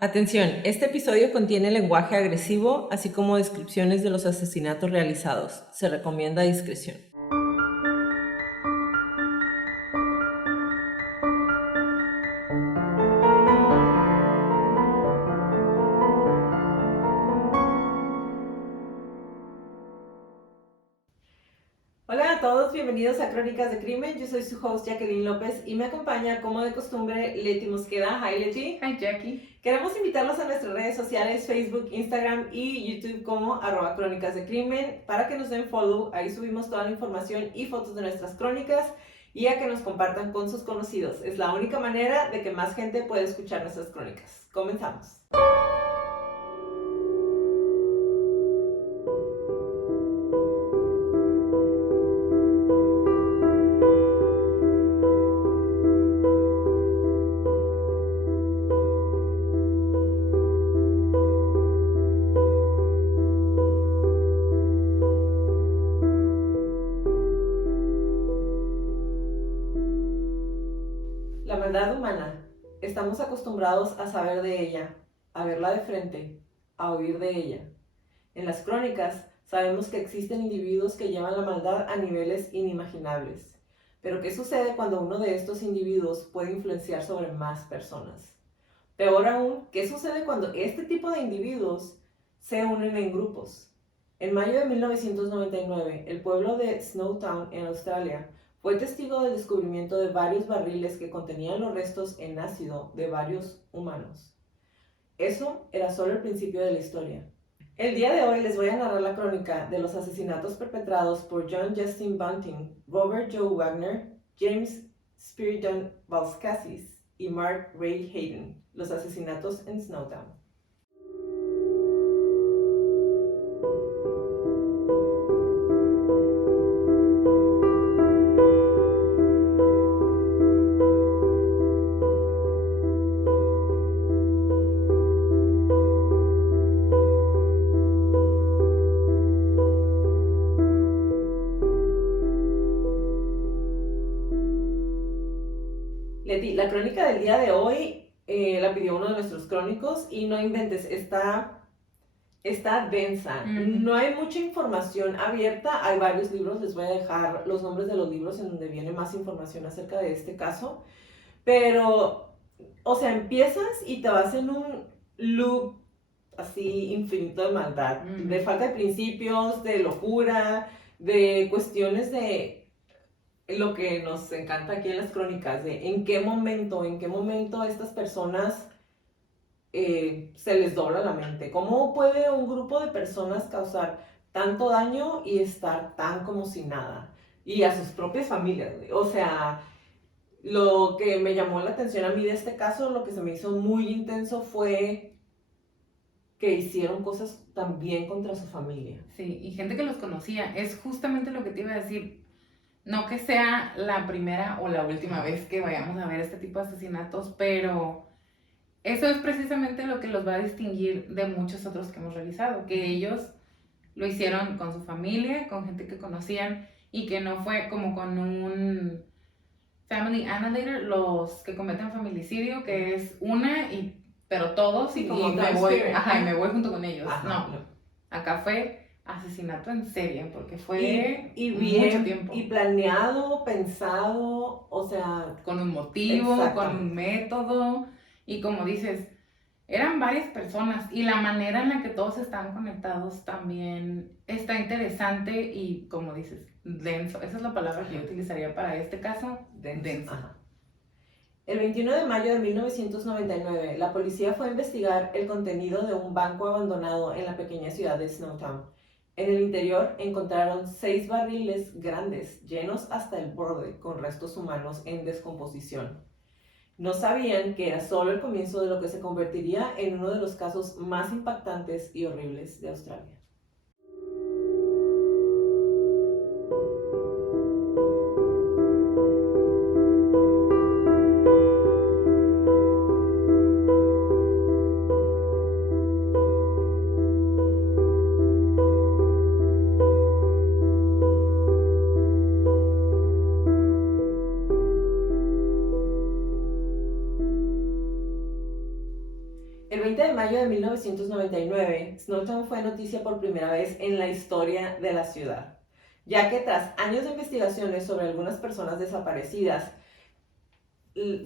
Atención, este episodio contiene lenguaje agresivo, así como descripciones de los asesinatos realizados. Se recomienda discreción. Hola a todos, bienvenidos a Crónicas de Crimen. Yo soy su host Jacqueline López y me acompaña, como de costumbre, Leti Mosqueda. Hi Leti. Hi Jackie. Queremos invitarlos a nuestras redes sociales, Facebook, Instagram y YouTube como @Crónicas de Crimen para que nos den follow. Ahí subimos toda la información y fotos de nuestras crónicas y a que nos compartan con sus conocidos. Es la única manera de que más gente pueda escuchar nuestras crónicas. Comenzamos. La maldad humana. Estamos acostumbrados a saber de ella, a verla de frente, a oír de ella. En las crónicas sabemos que existen individuos que llevan la maldad a niveles inimaginables. Pero ¿qué sucede cuando uno de estos individuos puede influenciar sobre más personas? Peor aún, ¿qué sucede cuando este tipo de individuos se unen en grupos? En mayo de 1999, el pueblo de Snowtown, en Australia, fue testigo del descubrimiento de varios barriles que contenían los restos en ácido de varios humanos. Eso era solo el principio de la historia. El día de hoy les voy a narrar la crónica de los asesinatos perpetrados por John Justin Bunting, Robert Joe Wagner, James Spiridon Valscasis y Mark Ray Hayden, los asesinatos en Snowtown. Leti, la crónica del día de hoy la pidió uno de nuestros crónicos y no inventes, está densa. No hay mucha información abierta, hay varios libros, les voy a dejar los nombres de los libros en donde viene más información acerca de este caso, pero, o sea, empiezas y te vas en un loop así infinito de maldad, de falta de principios, de locura, de cuestiones de lo que nos encanta aquí en las crónicas, de en qué momento a estas personas se les dobla la mente. ¿Cómo puede un grupo de personas causar tanto daño y estar tan como si nada? Y a sus propias familias. O sea, lo que me llamó la atención a mí de este caso, lo que se me hizo muy intenso fue que hicieron cosas también contra su familia. Sí, y gente que los conocía. Es justamente lo que te iba a decir. No que sea la primera o la última vez que vayamos a ver este tipo de asesinatos, pero eso es precisamente lo que los va a distinguir de muchos otros que hemos realizado, que ellos lo hicieron con su familia, con gente que conocían y que no fue como con un family annihilator, los que cometen familicidio, que es una pero todos y como me voy, y me voy junto con ellos. Ajá, no, no. acá fue asesinato en serie, porque fue y bien, mucho tiempo. Y planeado, pensado, o sea, con un motivo, con un método, y como dices, eran varias personas, y la manera en la que todos están conectados también está interesante y, como dices, denso. Esa es la palabra que yo utilizaría para este caso, denso. Ajá. El 21 de mayo de 1999, la policía fue a investigar el contenido de un banco abandonado en la pequeña ciudad de Snowtown. En el interior encontraron 6 barriles grandes, llenos hasta el borde, con restos humanos en descomposición. No sabían que era solo el comienzo de lo que se convertiría en uno de los casos más impactantes y horribles de Australia. El 20 de mayo de 1999, Snowtown fue noticia por primera vez en la historia de la ciudad, ya que tras años de investigaciones sobre algunas personas desaparecidas,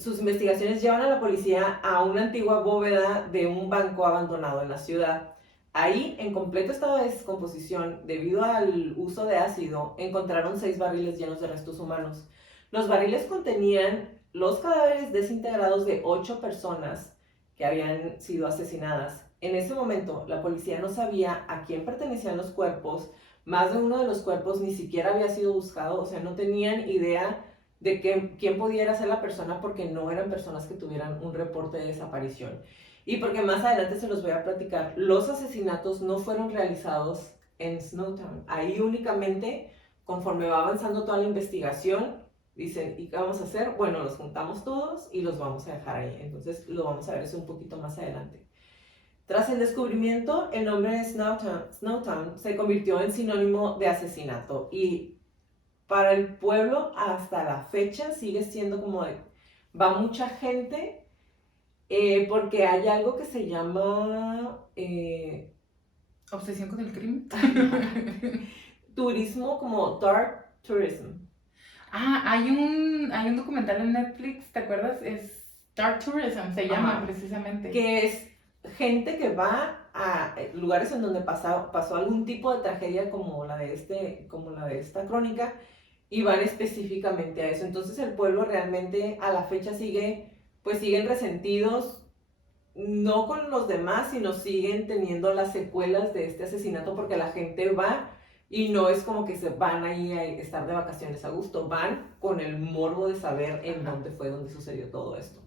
sus investigaciones llevan a la policía a una antigua bóveda de un banco abandonado en la ciudad. Ahí, en completo estado de descomposición, debido al uso de ácido, encontraron 6 barriles llenos de restos humanos. Los barriles contenían los cadáveres desintegrados de 8 personas que habían sido asesinadas. En ese momento, la policía no sabía a quién pertenecían los cuerpos. Más de uno de los cuerpos ni siquiera había sido buscado, o sea, no tenían idea de quién pudiera ser la persona porque no eran personas que tuvieran un reporte de desaparición. Y porque más adelante se los voy a platicar, los asesinatos no fueron realizados en Snowtown. Ahí únicamente, conforme va avanzando toda la investigación, dicen, ¿y qué vamos a hacer? Bueno, los juntamos todos y los vamos a dejar ahí. Entonces lo vamos a ver eso un poquito más adelante. Tras el descubrimiento, el nombre de Snowtown se convirtió en sinónimo de asesinato y para el pueblo hasta la fecha sigue siendo como de, va mucha gente porque hay algo que se llama obsesión con el crimen. Turismo, como dark tourism. Hay un documental en Netflix, ¿te acuerdas? Es Dark Tourism, se llama precisamente. Que es gente que va a lugares en donde pasó algún tipo de tragedia como la de esta crónica, y van específicamente a eso. Entonces el pueblo realmente a la fecha siguen resentidos, no con los demás, sino siguen teniendo las secuelas de este asesinato porque la gente va y no es como que se van ahí a estar de vacaciones a gusto, van con el morbo de saber en dónde fue donde sucedió todo esto.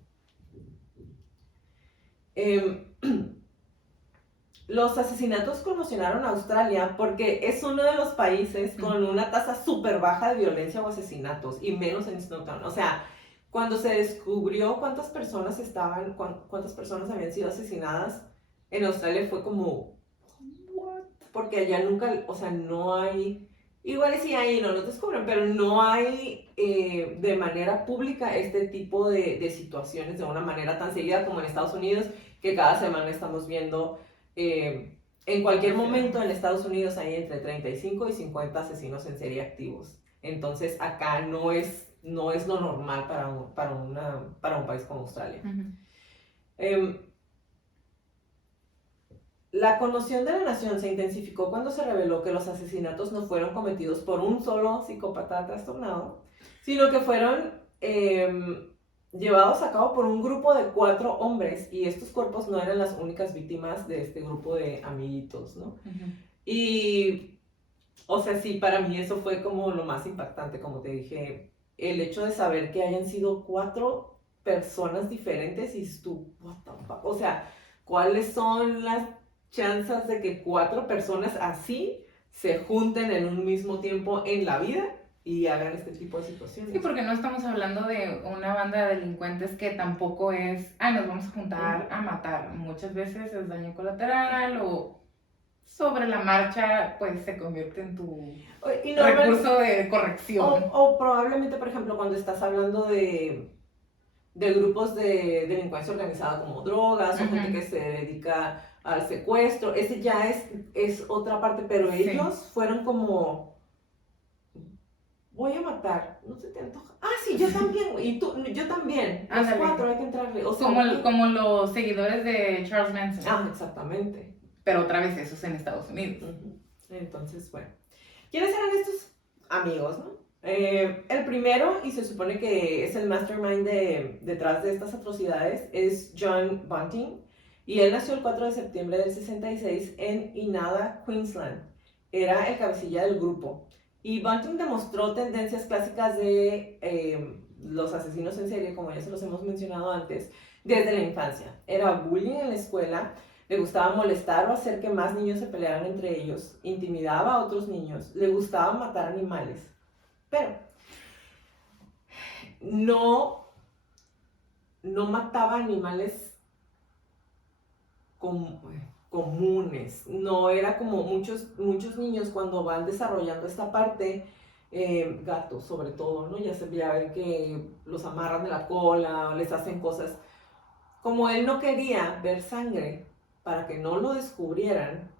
Los asesinatos conmocionaron a Australia porque es uno de los países con una tasa súper baja de violencia o asesinatos, y menos en Snowtown. O sea, cuando se descubrió cuántas personas habían sido asesinadas en Australia, fue como, ¿what? Porque allá nunca, o sea, no hay, igual sí hay, no los descubren, pero no hay de manera pública este tipo de situaciones de una manera tan seguida como en Estados Unidos, que cada semana estamos viendo. En cualquier momento en Estados Unidos hay entre 35 y 50 asesinos en serie activos. Entonces acá no es lo normal para un país como Australia. La conmoción de la nación se intensificó cuando se reveló que los asesinatos no fueron cometidos por un solo psicópata trastornado, sino que fueron llevados a cabo por un grupo de 4 hombres, y estos cuerpos no eran las únicas víctimas de este grupo de amiguitos, ¿no? Y, o sea, sí, para mí eso fue como lo más impactante, como te dije, el hecho de saber que hayan sido 4 personas diferentes y tú, what the fuck, o sea, ¿cuáles son las chances de que 4 personas así se junten en un mismo tiempo en la vida y hagan este tipo de situaciones? Sí, porque no estamos hablando de una banda de delincuentes que tampoco es, nos vamos a juntar a matar. Muchas veces es daño colateral o sobre la marcha, pues se convierte en tu recurso de corrección. O probablemente, por ejemplo, cuando estás hablando de grupos de delincuencia organizada como drogas o gente que se dedica al secuestro, ese ya es otra parte, pero ellos fueron como, voy a matar, ¿no se te antoja? Sí, yo también, y tú, yo también, los 4 hay que entrarle. O sea, como los seguidores de Charles Manson. Exactamente. Pero otra vez eso es en Estados Unidos. Entonces, bueno, ¿quiénes eran estos amigos, no? El primero, y se supone que es el mastermind detrás de estas atrocidades, es John Bunting, y él nació el 4 de septiembre del 66 en Inala, Queensland. Era el cabecilla del grupo. Y Bunting demostró tendencias clásicas de los asesinos en serie, como ya se los hemos mencionado antes, desde la infancia. Era bullying en la escuela, le gustaba molestar o hacer que más niños se pelearan entre ellos, intimidaba a otros niños, le gustaba matar animales, pero no mataba animales comunes. No era como muchos niños cuando van desarrollando esta parte, gatos sobre todo, ¿no? Ya ven que los amarran de la cola o les hacen cosas. Como él no quería ver sangre, para que no lo descubrieran,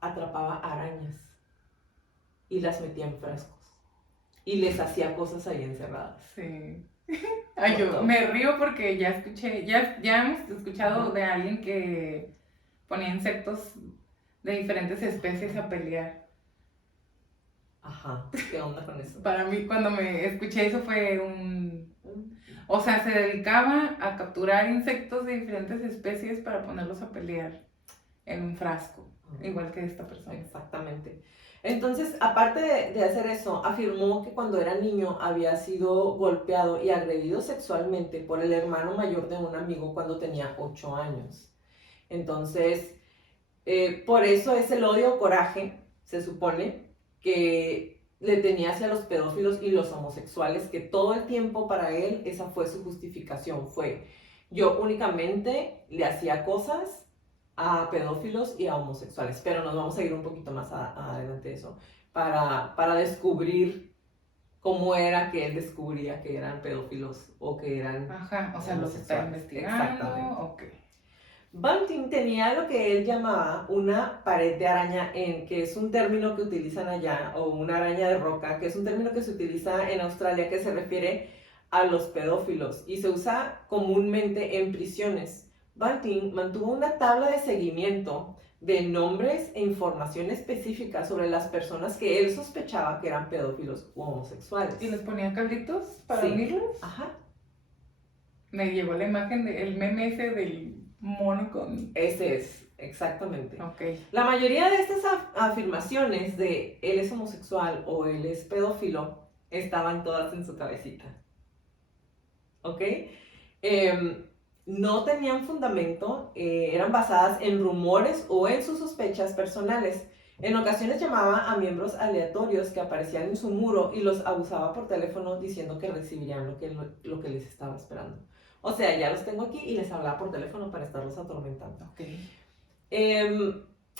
atrapaba arañas y las metía en frascos. Y les hacía cosas ahí encerradas. Sí. Ay, yo me río porque ya hemos escuchado Ajá. de alguien que ponía insectos de diferentes especies a pelear. Ajá, ¿qué onda con eso? Para mí, cuando me escuché eso fue O sea, se dedicaba a capturar insectos de diferentes especies para ponerlos a pelear en un frasco, igual que esta persona. Exactamente. Entonces, aparte de hacer eso, afirmó que cuando era niño había sido golpeado y agredido sexualmente por el hermano mayor de un amigo cuando tenía 8 años. Entonces, por eso es el odio o coraje, se supone, que le tenía hacia los pedófilos y los homosexuales, que todo el tiempo para él esa fue su justificación, fue yo únicamente le hacía cosas a pedófilos y a homosexuales, pero nos vamos a ir un poquito más adelante de eso, para descubrir cómo era que él descubría que eran pedófilos o que eran Ajá, o sea, los está investigando. Exactamente. Ok. Bunting tenía lo que él llamaba una pared de araña, que es un término que utilizan allá, o una araña de roca, que es un término que se utiliza en Australia que se refiere a los pedófilos y se usa comúnmente en prisiones. Bunting mantuvo una tabla de seguimiento de nombres e información específica sobre las personas que él sospechaba que eran pedófilos u homosexuales. ¿Y les ponía cablitos para Sí. unirlos? Ajá. Me llegó la imagen del meme ese del mono con... Ese es, exactamente. Ok. La mayoría de estas afirmaciones de él es homosexual o él es pedófilo estaban todas en su cabecita. ¿Ok? No tenían fundamento, eran basadas en rumores o en sus sospechas personales. En ocasiones llamaba a miembros aleatorios que aparecían en su muro y los abusaba por teléfono diciendo que recibirían lo que les estaba esperando. O sea, ya los tengo aquí y les hablaba por teléfono para estarlos atormentando. Okay.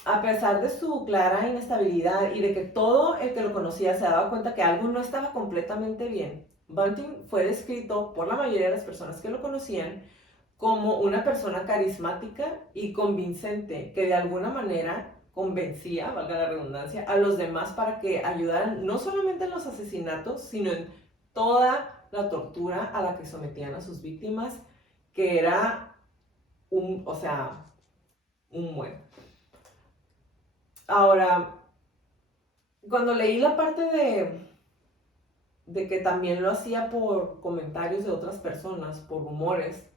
A pesar de su clara inestabilidad y de que todo el que lo conocía se daba cuenta que algo no estaba completamente bien, Bunting fue descrito por la mayoría de las personas que lo conocían como una persona carismática y convincente que de alguna manera convencía, valga la redundancia, a los demás para que ayudaran no solamente en los asesinatos, sino en toda la tortura a la que sometían a sus víctimas, que era un buen. Ahora, cuando leí la parte de que también lo hacía por comentarios de otras personas, por rumores,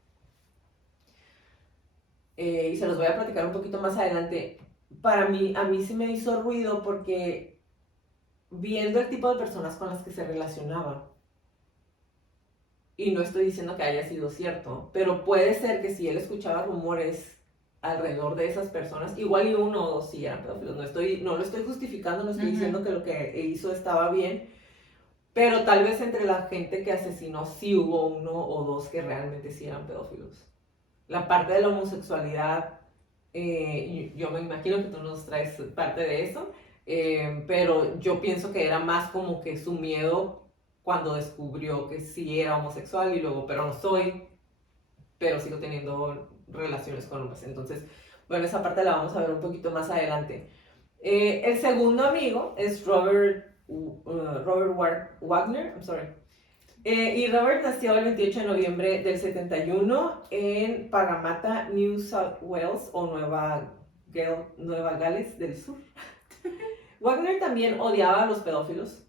y se los voy a platicar un poquito más adelante, a mí sí me hizo ruido porque viendo el tipo de personas con las que se relacionaba, y no estoy diciendo que haya sido cierto, pero puede ser que si él escuchaba rumores alrededor de esas personas, igual y uno o dos sí eran pedófilos, no lo estoy justificando, no estoy diciendo que lo que hizo estaba bien, pero tal vez entre la gente que asesinó sí hubo uno o dos que realmente sí eran pedófilos. La parte de la homosexualidad, yo me imagino que tú nos traes parte de eso, pero yo pienso que era más como que su miedo cuando descubrió que sí era homosexual y luego, pero no soy, pero sigo teniendo relaciones con hombres. Entonces, bueno, esa parte la vamos a ver un poquito más adelante. El segundo amigo es Robert Wagner, y Robert nació el 28 de noviembre del 71 en Parramatta, New South Wales, o Nueva Gales del Sur. Wagner también odiaba a los pedófilos.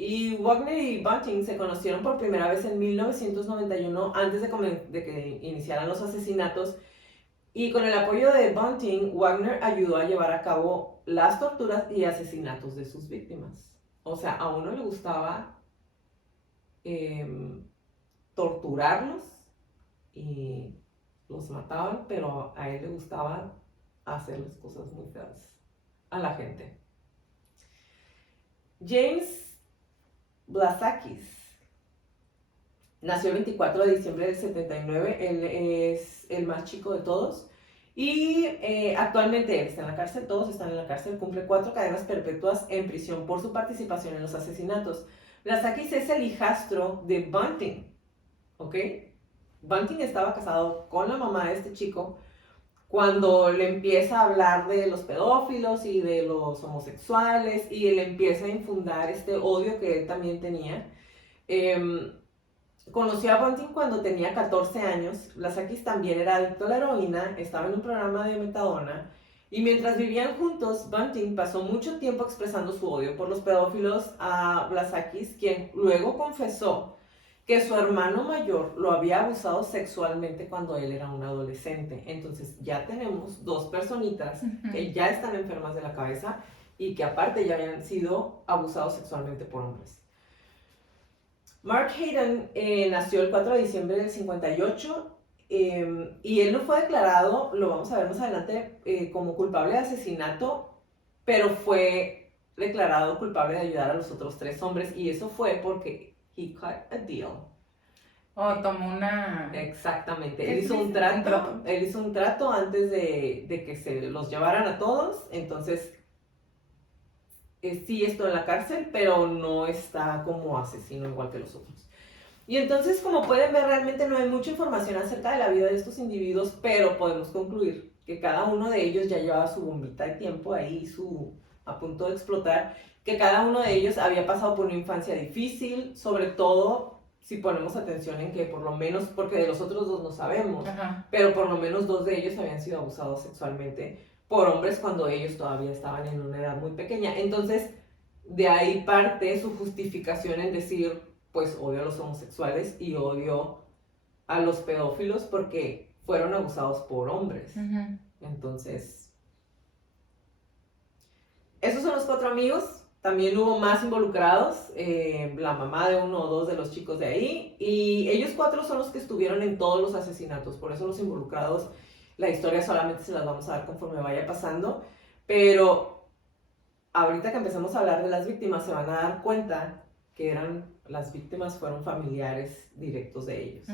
Y Wagner y Bunting se conocieron por primera vez en 1991, antes de que iniciaran los asesinatos. Y con el apoyo de Bunting, Wagner ayudó a llevar a cabo las torturas y asesinatos de sus víctimas. O sea, a uno le gustaba torturarlos y los mataban, pero a él le gustaba hacerles cosas muy feas a la gente. James Blasakis nació el 24 de diciembre del 79, él es el más chico de todos y actualmente él está en la cárcel, todos están en la cárcel, cumple 4 cadenas perpetuas en prisión por su participación en los asesinatos. Blasakis es el hijastro de Bunting, ¿ok? Bunting estaba casado con la mamá de este chico cuando le empieza a hablar de los pedófilos y de los homosexuales y le empieza a infundar este odio que él también tenía. Conoció a Bunting cuando tenía 14 años. Blasakis también era adicto a la heroína, estaba en un programa de metadona. Y mientras vivían juntos, Bunting pasó mucho tiempo expresando su odio por los pedófilos a Blasakis, quien luego confesó que su hermano mayor lo había abusado sexualmente cuando él era un adolescente. Entonces ya tenemos dos personitas que ya están enfermas de la cabeza y que aparte ya habían sido abusados sexualmente por hombres. Mark Hayden nació el 4 de diciembre del 58 y él no fue declarado, lo vamos a ver más adelante, como culpable de asesinato, pero fue declarado culpable de ayudar a los otros 3 hombres, y eso fue porque he cut a deal. Tomó una... Exactamente, él hizo un trato antes de que se los llevaran a todos. Entonces sí está en la cárcel, pero no está como asesino igual que los otros. Y entonces, como pueden ver, realmente no hay mucha información acerca de la vida de estos individuos, pero podemos concluir que cada uno de ellos ya llevaba su bombita de tiempo ahí, a punto de explotar, que cada uno de ellos había pasado por una infancia difícil, sobre todo si ponemos atención en que por lo menos, porque de los otros 2 no sabemos, pero por lo menos 2 de ellos habían sido abusados sexualmente por hombres cuando ellos todavía estaban en una edad muy pequeña. Entonces, de ahí parte su justificación en decir, pues odio a los homosexuales y odio a los pedófilos porque fueron abusados por hombres. Entonces, esos son los 4 amigos. También hubo más involucrados, la mamá de 1 o 2 de los chicos de ahí, y ellos 4 son los que estuvieron en todos los asesinatos. Por eso los involucrados, la historia solamente se las vamos a dar conforme vaya pasando, pero ahorita que empecemos a hablar de las víctimas se van a dar cuenta que las víctimas fueron familiares directos de ellos.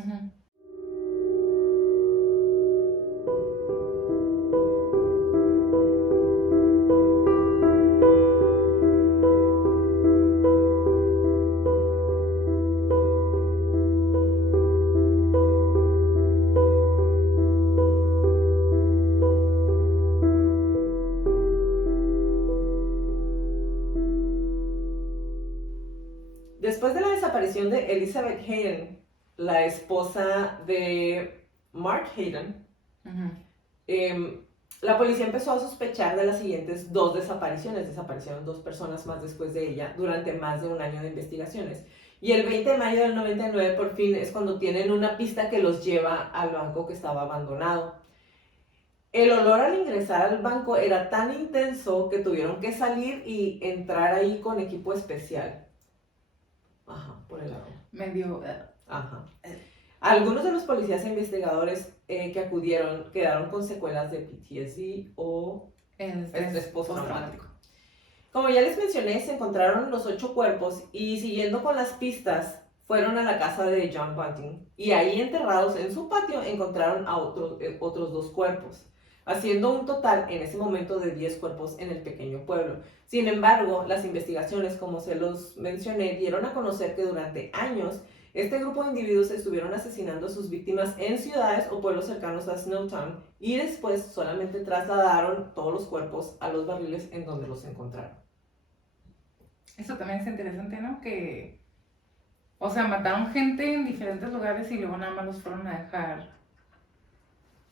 Después de la desaparición de Elizabeth Hayden, la esposa de Mark Hayden, la policía empezó a sospechar de las siguientes 2 desapariciones. Desaparecieron 2 personas más después de ella durante más de un año de investigaciones. Y el 20 de mayo del 99 por fin es cuando tienen una pista que los lleva al banco que estaba abandonado. El olor al ingresar al banco era tan intenso que tuvieron que salir y entrar ahí con equipo especial. Ajá, por el lado. Medio... Ajá. Algunos de los policías e investigadores que acudieron quedaron con secuelas de PTSD o estrés postraumático. Como ya les mencioné, se encontraron los 8 cuerpos y siguiendo con las pistas, fueron a la casa de John Bunting y ahí enterrados en su patio encontraron a otros 2 cuerpos, haciendo un total en ese momento de 10 cuerpos en el pequeño pueblo. Sin embargo, las investigaciones, como se los mencioné, dieron a conocer que durante años este grupo de individuos estuvieron asesinando a sus víctimas en ciudades o pueblos cercanos a Snowtown y después solamente trasladaron todos los cuerpos a los barriles en donde los encontraron. Eso también es interesante, ¿no? Que, o sea, mataron gente en diferentes lugares y luego nada más los fueron a dejar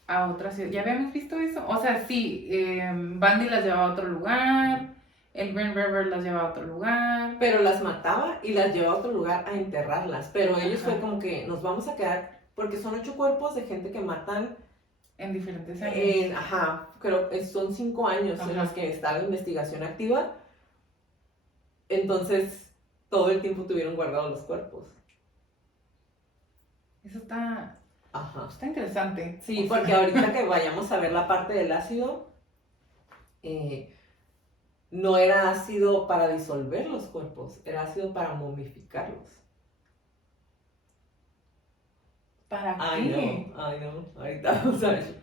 a otra ciudad. ¿Ya habíamos visto eso? O sea, sí, Bundy las llevaba a otro lugar, el Green River las llevaba a otro lugar. Pero las mataba y las llevaba a otro lugar a enterrarlas. Pero ellos fue como que nos vamos a quedar, porque son 8 cuerpos de gente que matan en diferentes años. Creo que son 5 años en los que está la investigación activa. Entonces, todo el tiempo tuvieron guardados los cuerpos. Eso está interesante. Sí, porque ahorita que vayamos a ver la parte del ácido, no era ácido para disolver los cuerpos, era ácido para momificarlos. ¿Para qué? Ay, no, ahorita vamos a ver.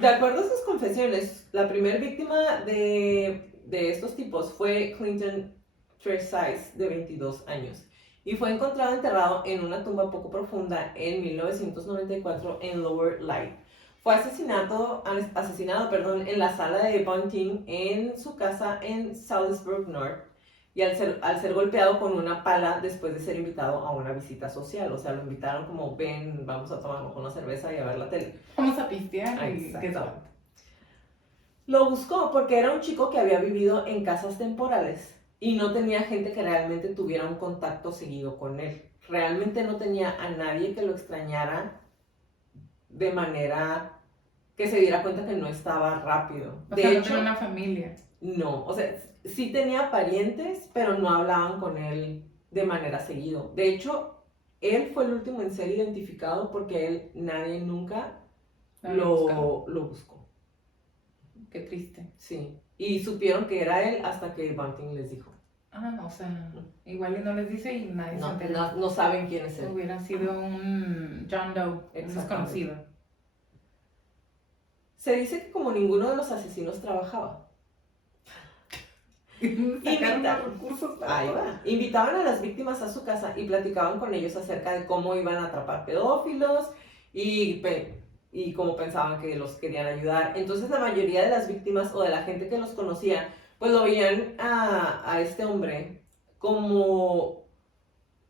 De acuerdo a sus confesiones, la primera víctima de estos tipos fue Clinton Tresize, de 22 años. y fue encontrado enterrado en una tumba poco profunda en 1994 en Lower Light. Fue asesinado, en la sala de Bunting en su casa en Salisbury North, y al ser golpeado con una pala después de ser invitado a una visita social. O sea, lo invitaron como, ven, vamos a tomar una cerveza y a ver la tele. Vamos a pistear. Exacto. Lo buscó porque era un chico que había vivido en casas temporales y no tenía gente que realmente tuviera un contacto seguido con él. Realmente no tenía a nadie que lo extrañara de manera que se diera cuenta que no estaba rápido. De hecho, no tenía una familia. No, o sea, sí tenía parientes, pero no hablaban con él de manera seguido. De hecho, él fue el último en ser identificado porque nadie nunca lo buscó. Qué triste. Sí, y supieron que era él hasta que Bunting les dijo. O sea, igual y no les dice y nadie se entera. No saben quién es él. Hubiera sido un John Doe, un desconocido. Se dice que como ninguno de los asesinos trabajaba, invitaban a las víctimas a su casa y platicaban con ellos acerca de cómo iban a atrapar pedófilos y cómo pensaban que los querían ayudar. Entonces la mayoría de las víctimas o de la gente que los conocía, pues lo veían a este hombre como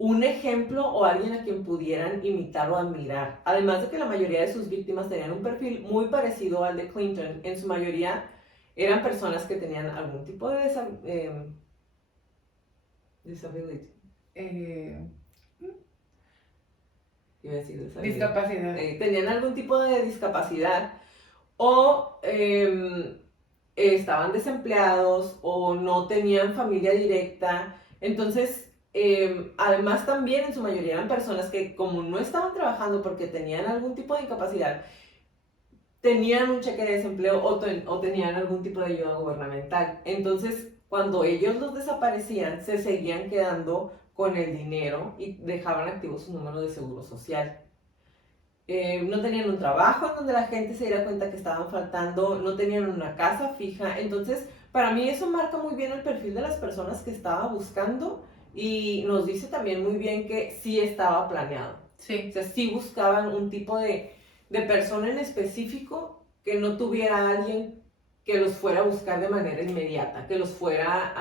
un ejemplo o alguien a quien pudieran imitar o admirar. Además de que la mayoría de sus víctimas tenían un perfil muy parecido al de Clinton. En su mayoría eran personas que tenían algún tipo de disability. Discapacidad. Tenían algún tipo de discapacidad o estaban desempleados o no tenían familia directa. Entonces, además también en su mayoría eran personas que como no estaban trabajando porque tenían algún tipo de incapacidad, tenían un cheque de desempleo o tenían algún tipo de ayuda gubernamental. Entonces, cuando ellos los desaparecían, se seguían quedando con el dinero y dejaban activo su número de seguro social. No tenían un trabajo en donde la gente se diera cuenta que estaban faltando, no tenían una casa fija. Entonces, para mí eso marca muy bien el perfil de las personas que estaba buscando y nos dice también muy bien que sí estaba planeado. Sí. O sea, sí buscaban un tipo de persona en específico que no tuviera a alguien que los fuera a buscar de manera inmediata, que los fuera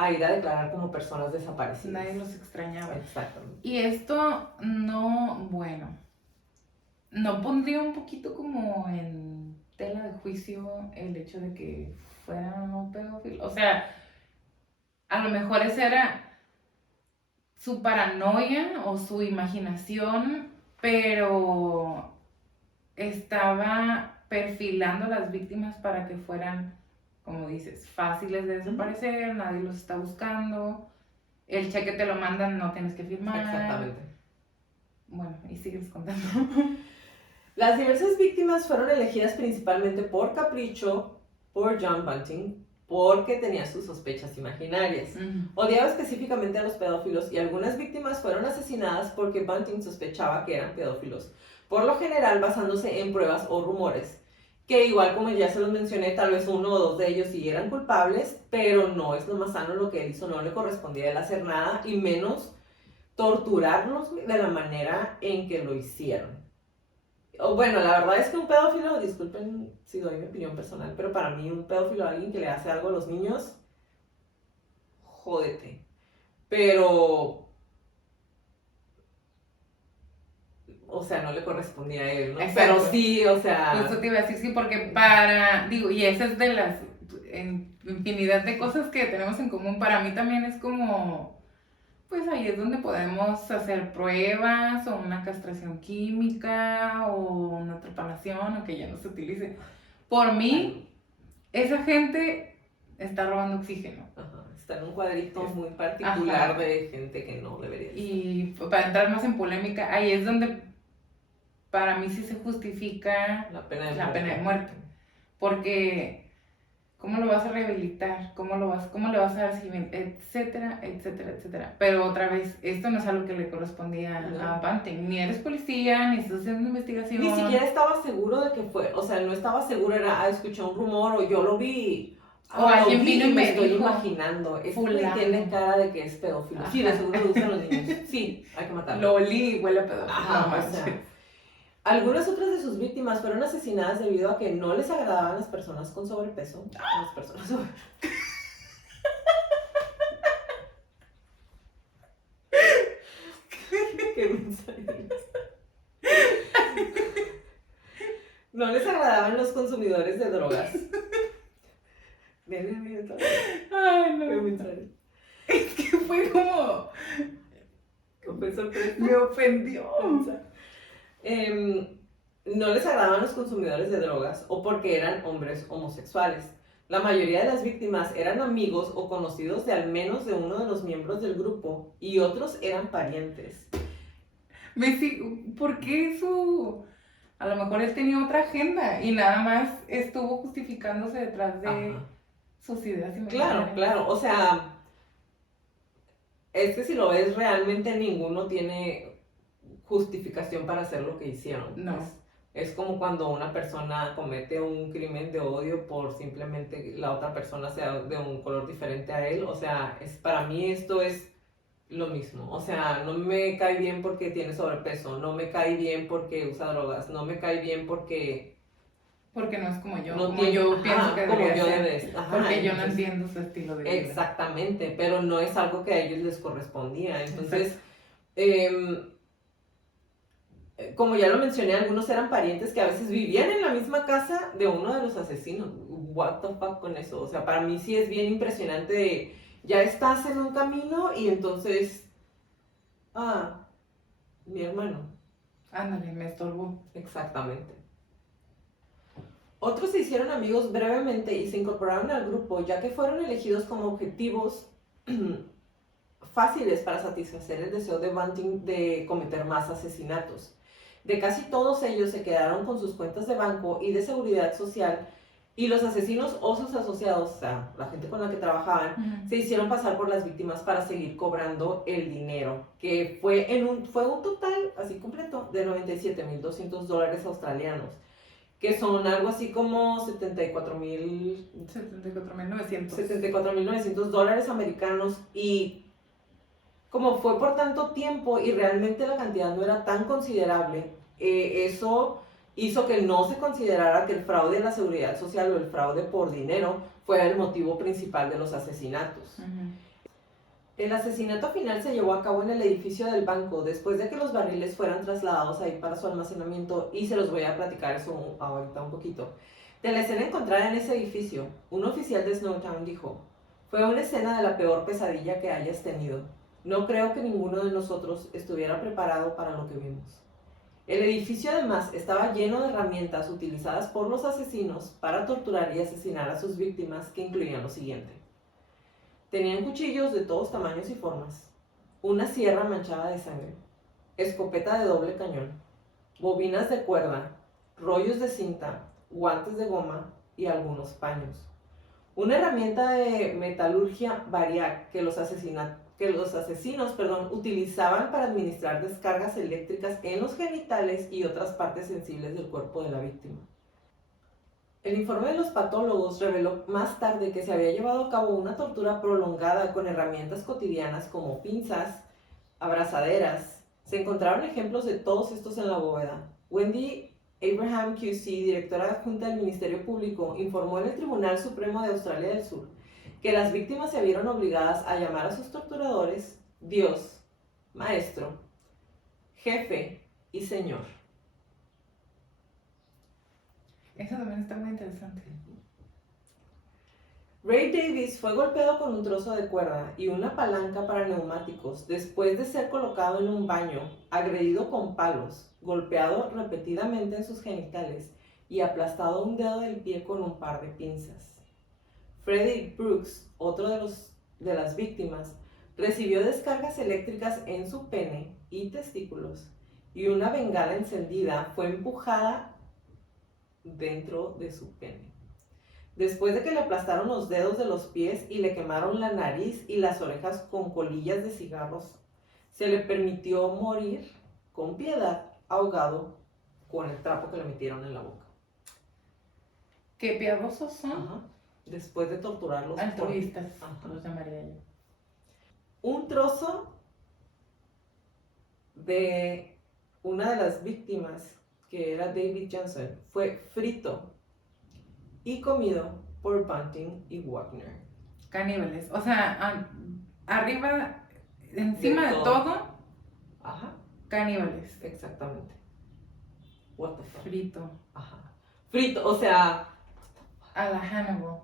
a ir a declarar como personas desaparecidas. Nadie los extrañaba. Exactamente. Y esto no pondría un poquito como en tela de juicio el hecho de que fueran un pedófilo. O sea, a lo mejor esa era su paranoia o su imaginación, pero estaba perfilando a las víctimas para que fueran, como dices, fáciles de desaparecer, nadie los está buscando, el cheque te lo mandan, no tienes que firmar. Exactamente. Bueno, y sigues contando. Las diversas víctimas fueron elegidas principalmente por capricho por John Bunting, porque tenía sus sospechas imaginarias. Odiaba específicamente a los pedófilos y algunas víctimas fueron asesinadas porque Bunting sospechaba que eran pedófilos, por lo general basándose en pruebas o rumores, que igual como ya se los mencioné, tal vez uno o dos de ellos sí eran culpables, pero no es lo más sano lo que él hizo, no le correspondía a él hacer nada y menos torturarlos de la manera en que lo hicieron. Bueno, la verdad es que un pedófilo, disculpen si doy mi opinión personal, pero para mí un pedófilo, alguien que le hace algo a los niños, jódete. Pero, o sea, no le correspondía a él, ¿no? Exacto. Pero sí, o sea... Eso te iba a decir, sí, porque y esa es de las infinidad de cosas que tenemos en común. Para mí también es como... Pues ahí es donde podemos hacer pruebas o una castración química o una trepanación, aunque ya no se utilice. Por mí, esa gente está robando oxígeno. Ajá, está en un cuadrito muy particular de gente que no debería estar. Y para entrar más en polémica, ahí es donde para mí sí se justifica la pena de muerte. Porque... ¿cómo lo vas a rehabilitar? ¿Cómo le vas a dar seguimiento? Etcétera, etcétera, etcétera. Pero otra vez, esto no es algo que le correspondía a Bunting. Ni eres policía, ni estás haciendo investigación. Ni siquiera estaba seguro de que fue. O sea, no estaba seguro, escuché un rumor o yo lo vi. O alguien vino y me estoy dijo, imaginando. Este güey fulano. tiene cara de que es pedófilo. Sí, de seguro le gustan los niños. Sí, hay que matarlo. Lo olí y huele a pedófilo. Ajá, No o manches. sea, algunas otras de sus víctimas fueron asesinadas debido a que no les agradaban las personas con sobrepeso. Las personas sobre... Qué mensaje. No les agradaban los consumidores de drogas. Bien, todo. Ay, Qué no. mensaje. Es que fue como... Fue sorpresa. Me ofendió. No les agradaban los consumidores de drogas o porque eran hombres homosexuales. La mayoría de las víctimas eran amigos o conocidos de al menos de uno de los miembros del grupo y otros eran parientes. ¿Por qué su...? A lo mejor él tenía otra agenda y nada más estuvo justificándose detrás de Ajá. sus ideas Claro, imaginarias. claro. O sea, es que si lo ves, realmente ninguno tiene justificación para hacer lo que hicieron. No. Pues. Es como cuando una persona comete un crimen de odio por simplemente la otra persona sea de un color diferente a él. O sea, para mí esto es lo mismo. O sea, no me cae bien porque tiene sobrepeso, no me cae bien porque usa drogas, no me cae bien porque no es como yo, no como tiene, yo pienso que como debería yo ser. debes. Ajá, Porque yo no entonces, entiendo su estilo de vida. exactamente, pero no es algo que a ellos les correspondía. Entonces, como ya lo mencioné, algunos eran parientes que a veces vivían en la misma casa de uno de los asesinos. What the fuck con eso. O sea, para mí sí es bien impresionante de, ya estás en un camino y entonces, mi hermano. Ándale, me estorbó. Exactamente. Otros se hicieron amigos brevemente y se incorporaron al grupo, ya que fueron elegidos como objetivos fáciles para satisfacer el deseo de Bunting de cometer más asesinatos. De casi todos ellos se quedaron con sus cuentas de banco y de seguridad social, y los asesinos o sus asociados, o sea, la gente con la que trabajaban, se hicieron pasar por las víctimas para seguir cobrando el dinero, que fue un total, así completo, de $97,200 australianos, que son algo así como 74,900. $74,900 americanos. Y como fue por tanto tiempo y realmente la cantidad no era tan considerable, eso hizo que no se considerara que el fraude en la seguridad social o el fraude por dinero fuera el motivo principal de los asesinatos. El asesinato final se llevó a cabo en el edificio del banco después de que los barriles fueran trasladados ahí para su almacenamiento, y se los voy a platicar eso ahorita un poquito. De la escena encontrada en ese edificio, un oficial de Snowtown dijo: "Fue una escena de la peor pesadilla que hayas tenido. No creo que ninguno de nosotros estuviera preparado para lo que vimos". El edificio además estaba lleno de herramientas utilizadas por los asesinos para torturar y asesinar a sus víctimas, que incluían lo siguiente: tenían cuchillos de todos tamaños y formas, una sierra manchada de sangre, escopeta de doble cañón, bobinas de cuerda, rollos de cinta, guantes de goma y algunos paños. Una herramienta de metalurgia variac que los asesinos utilizaban para administrar descargas eléctricas en los genitales y otras partes sensibles del cuerpo de la víctima. El informe de los patólogos reveló más tarde que se había llevado a cabo una tortura prolongada con herramientas cotidianas como pinzas, abrazaderas. Se encontraron ejemplos de todos estos en la bóveda. Wendy Abraham QC, directora adjunta del Ministerio Público, informó en el Tribunal Supremo de Australia del Sur que las víctimas se vieron obligadas a llamar a sus torturadores Dios, Maestro, Jefe y Señor. Eso también está muy interesante. Ray Davis fue golpeado con un trozo de cuerda y una palanca para neumáticos después de ser colocado en un baño, agredido con palos, golpeado repetidamente en sus genitales y aplastado un dedo del pie con un par de pinzas. Freddie Brooks, otro de las víctimas, recibió descargas eléctricas en su pene y testículos, y una bengala encendida fue empujada dentro de su pene. Después de que le aplastaron los dedos de los pies y le quemaron la nariz y las orejas con colillas de cigarros, se le permitió morir con piedad, ahogado con el trapo que le metieron en la boca. Qué piadosos son. Ajá. después de torturarlos. Altruistas, los llamaría yo. Un trozo de una de las víctimas, que era David Johnson, fue frito y comido por Bunting y Wagner. Caníbales, o sea, arriba, encima de todo, ajá, caníbales. Exactamente. What the fuck? Frito. Ajá. Frito, o sea, A la Hannibal.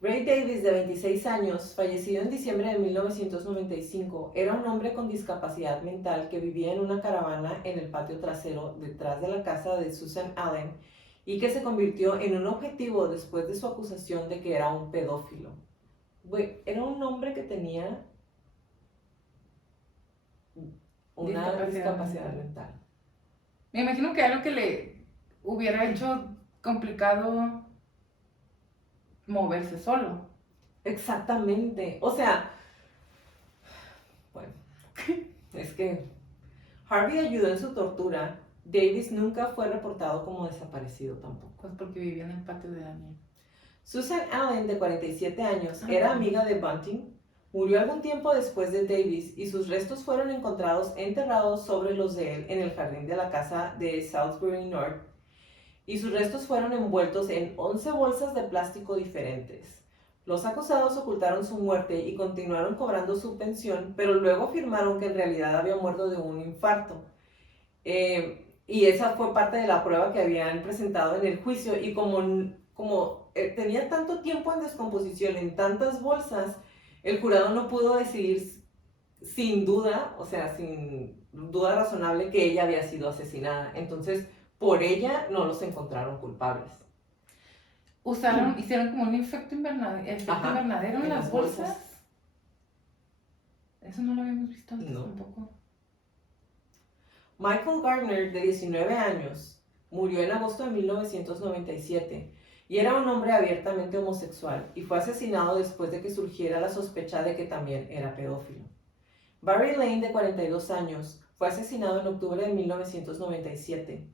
Ray Davis, de 26 años, fallecido en diciembre de 1995, era un hombre con discapacidad mental que vivía en una caravana en el patio trasero detrás de la casa de Susan Allen y que se convirtió en un objetivo después de su acusación de que era un pedófilo. Güey, era un hombre que tenía una discapacidad mental. Me imagino que algo que le hubiera hecho complicado moverse solo. Exactamente. O sea, bueno, es que Harvey ayudó en su tortura. Davis nunca fue reportado como desaparecido tampoco. Pues porque vivía en el patio de Daniel. Susan Allen, de 47 años, era amiga de Bunting. Murió algún tiempo después de Davis y sus restos fueron encontrados enterrados sobre los de él en el jardín de la casa de Salisbury North. Y sus restos fueron envueltos en 11 bolsas de plástico diferentes. Los acusados ocultaron su muerte y continuaron cobrando su pensión, pero luego afirmaron que en realidad había muerto de un infarto. Y esa fue parte de la prueba que habían presentado en el juicio. Y como tenía tanto tiempo en descomposición en tantas bolsas, el jurado no pudo decidir sin duda, o sea, sin duda razonable, que ella había sido asesinada. Entonces, por ella no los encontraron culpables. Hicieron como un efecto invernadero en las bolsas. Eso no lo habíamos visto antes tampoco. Michael Gardner, de 19 años, murió en agosto de 1997 y era un hombre abiertamente homosexual y fue asesinado después de que surgiera la sospecha de que también era pedófilo. Barry Lane, de 42 años, fue asesinado en octubre de 1997.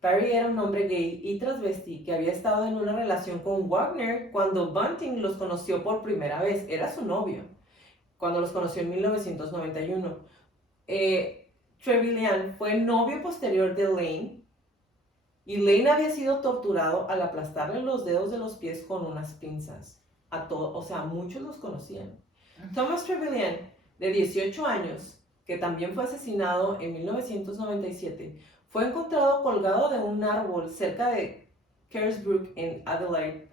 Barry era un hombre gay y transvesti que había estado en una relación con Wagner cuando Bunting los conoció por primera vez. Era su novio, cuando los conoció en 1991. Trevelyan fue novio posterior de Lane y Lane había sido torturado al aplastarle los dedos de los pies con unas pinzas. O sea, muchos los conocían. Thomas Trevelyan, de 18 años, que también fue asesinado en 1997, fue encontrado colgado de un árbol cerca de Carisbrooke en Adelaide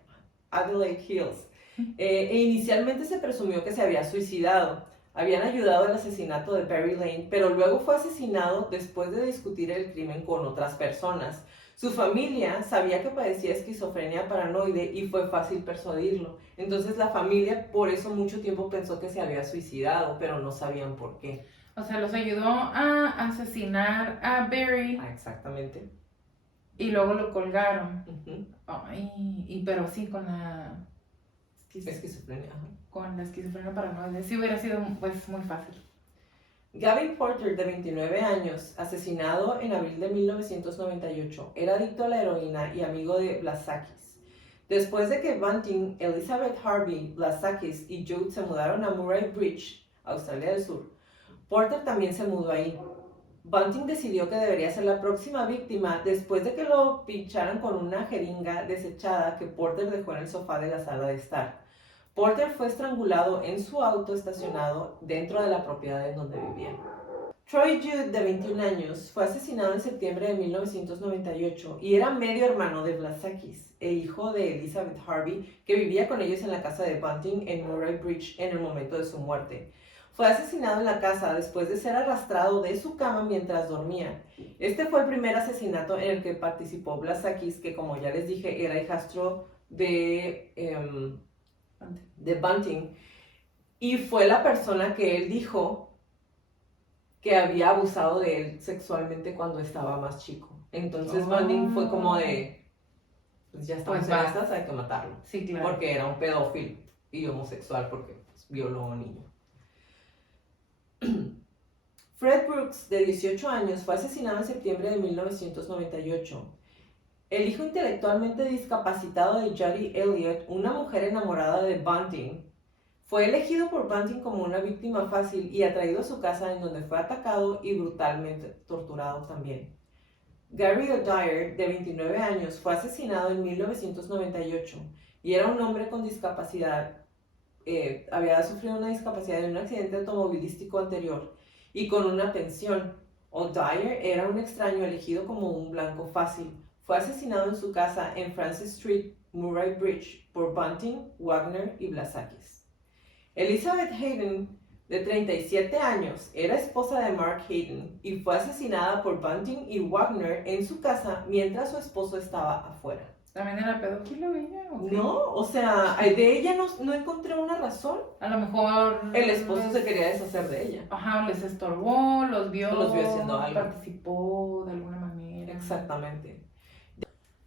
Hills. Inicialmente se presumió que se había suicidado. Habían ayudado al asesinato de Barry Lane, pero luego fue asesinado después de discutir el crimen con otras personas. Su familia sabía que padecía esquizofrenia paranoide y fue fácil persuadirlo. Entonces la familia por eso mucho tiempo pensó que se había suicidado, pero no sabían por qué. O sea, los ayudó a asesinar a Barry. Exactamente. Y luego lo colgaron. Uh-huh. Ay, pero sí, con la esquizofrenia. Con la esquizofrenia paranoide. Sí hubiera sido pues muy fácil. Gavin Porter, de 29 años, asesinado en abril de 1998, era adicto a la heroína y amigo de Blasakis. Después de que Bunting, Elizabeth Harvey, Blasakis y Jude se mudaron a Murray Bridge, Australia del Sur, Porter también se mudó ahí. Bunting decidió que debería ser la próxima víctima después de que lo pincharan con una jeringa desechada que Porter dejó en el sofá de la sala de estar. Porter fue estrangulado en su auto estacionado dentro de la propiedad en donde vivía. Troy Jude, de 21 años, fue asesinado en septiembre de 1998 y era medio hermano de Blasakis e hijo de Elizabeth Harvey, que vivía con ellos en la casa de Bunting en Murray Bridge en el momento de su muerte. Fue asesinado en la casa después de ser arrastrado de su cama mientras dormía. Este fue el primer asesinato en el que participó Blasakis, que como ya les dije era hijastro de Bunting, y fue la persona que él dijo que había abusado de él sexualmente cuando estaba más chico. Entonces Bunting fue como de, pues ya estamos en estas, hay que matarlo. Sí, claro. Porque era un pedófilo y homosexual porque pues, violó a un niño. Fred Brooks, de 18 años, fue asesinado en septiembre de 1998. El hijo intelectualmente discapacitado de Jody Elliott, una mujer enamorada de Bunting, fue elegido por Bunting como una víctima fácil y atraído a su casa, en donde fue atacado y brutalmente torturado también. Gary O'Dwyer, de 29 años, fue asesinado en 1998 y era un hombre con discapacidad. Había sufrido una discapacidad en un accidente automovilístico anterior y con una pensión. O'Dwyer era un extraño elegido como un blanco fácil. Fue asesinado en su casa en Francis Street, Murray Bridge, por Bunting, Wagner y Blasakis. Elizabeth Hayden, de 37 años, era esposa de Mark Hayden y fue asesinada por Bunting y Wagner en su casa mientras su esposo estaba afuera. ¿También era pedófilo ella? ¿O qué? No, o sea, de ella no encontré una razón. A lo mejor... El esposo se quería deshacer de ella. Ajá, les estorbó, los vio haciendo algo. Participó de alguna manera. Exactamente.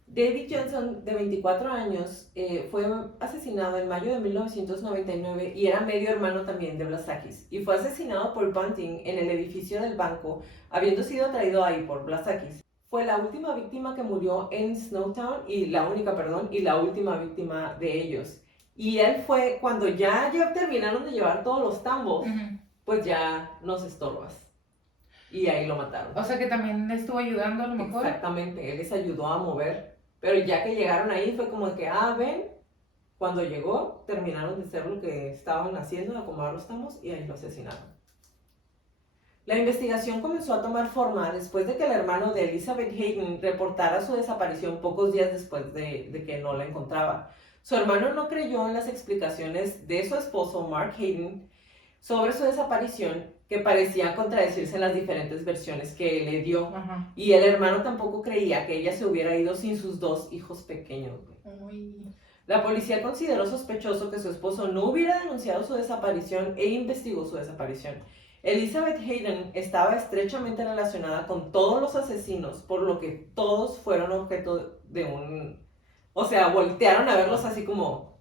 David Johnson, de 24 años, fue asesinado en mayo de 1999 y era medio hermano también de Blasakis. Y fue asesinado por Bunting en el edificio del banco, habiendo sido traído ahí por Blasakis. Fue la última víctima que murió en Snowtown, y la última víctima de ellos. Y él fue, cuando ya terminaron de llevar todos los tambos, pues ya nos estorbas. Y ahí lo mataron. O sea que también le estuvo ayudando a lo mejor. Exactamente, él les ayudó a mover. Pero ya que llegaron ahí fue como de que, ven, cuando llegó, terminaron de hacer lo que estaban haciendo, de acomodar los tambos, y ahí lo asesinaron. La investigación comenzó a tomar forma después de que el hermano de Elizabeth Hayden reportara su desaparición pocos días después de que no la encontraba. Su hermano no creyó en las explicaciones de su esposo, Mark Hayden, sobre su desaparición, que parecían contradecirse en las diferentes versiones que él le dio. Ajá. Y el hermano tampoco creía que ella se hubiera ido sin sus 2 hijos pequeños. Uy. La policía consideró sospechoso que su esposo no hubiera denunciado su desaparición e investigó su desaparición. Elizabeth Hayden estaba estrechamente relacionada con todos los asesinos, por lo que todos fueron objeto de un... O sea, voltearon a verlos así como...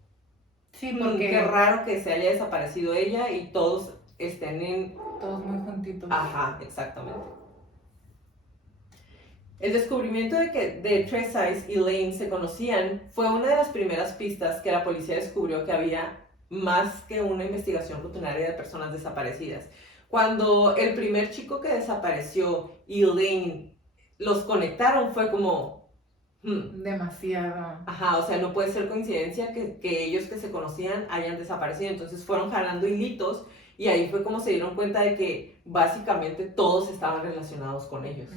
Sí, porque... Qué raro que se haya desaparecido ella y todos estén en... Todos muy juntitos. Ajá, exactamente. El descubrimiento de que Tresize y Lane se conocían fue una de las primeras pistas que la policía descubrió que había más que una investigación rutinaria de personas desaparecidas. Cuando el primer chico que desapareció y Lane los conectaron, fue como... Demasiado. Ajá, o sea, no puede ser coincidencia que ellos que se conocían hayan desaparecido. Entonces fueron jalando hilitos y ahí fue como se dieron cuenta de que básicamente todos estaban relacionados con ellos.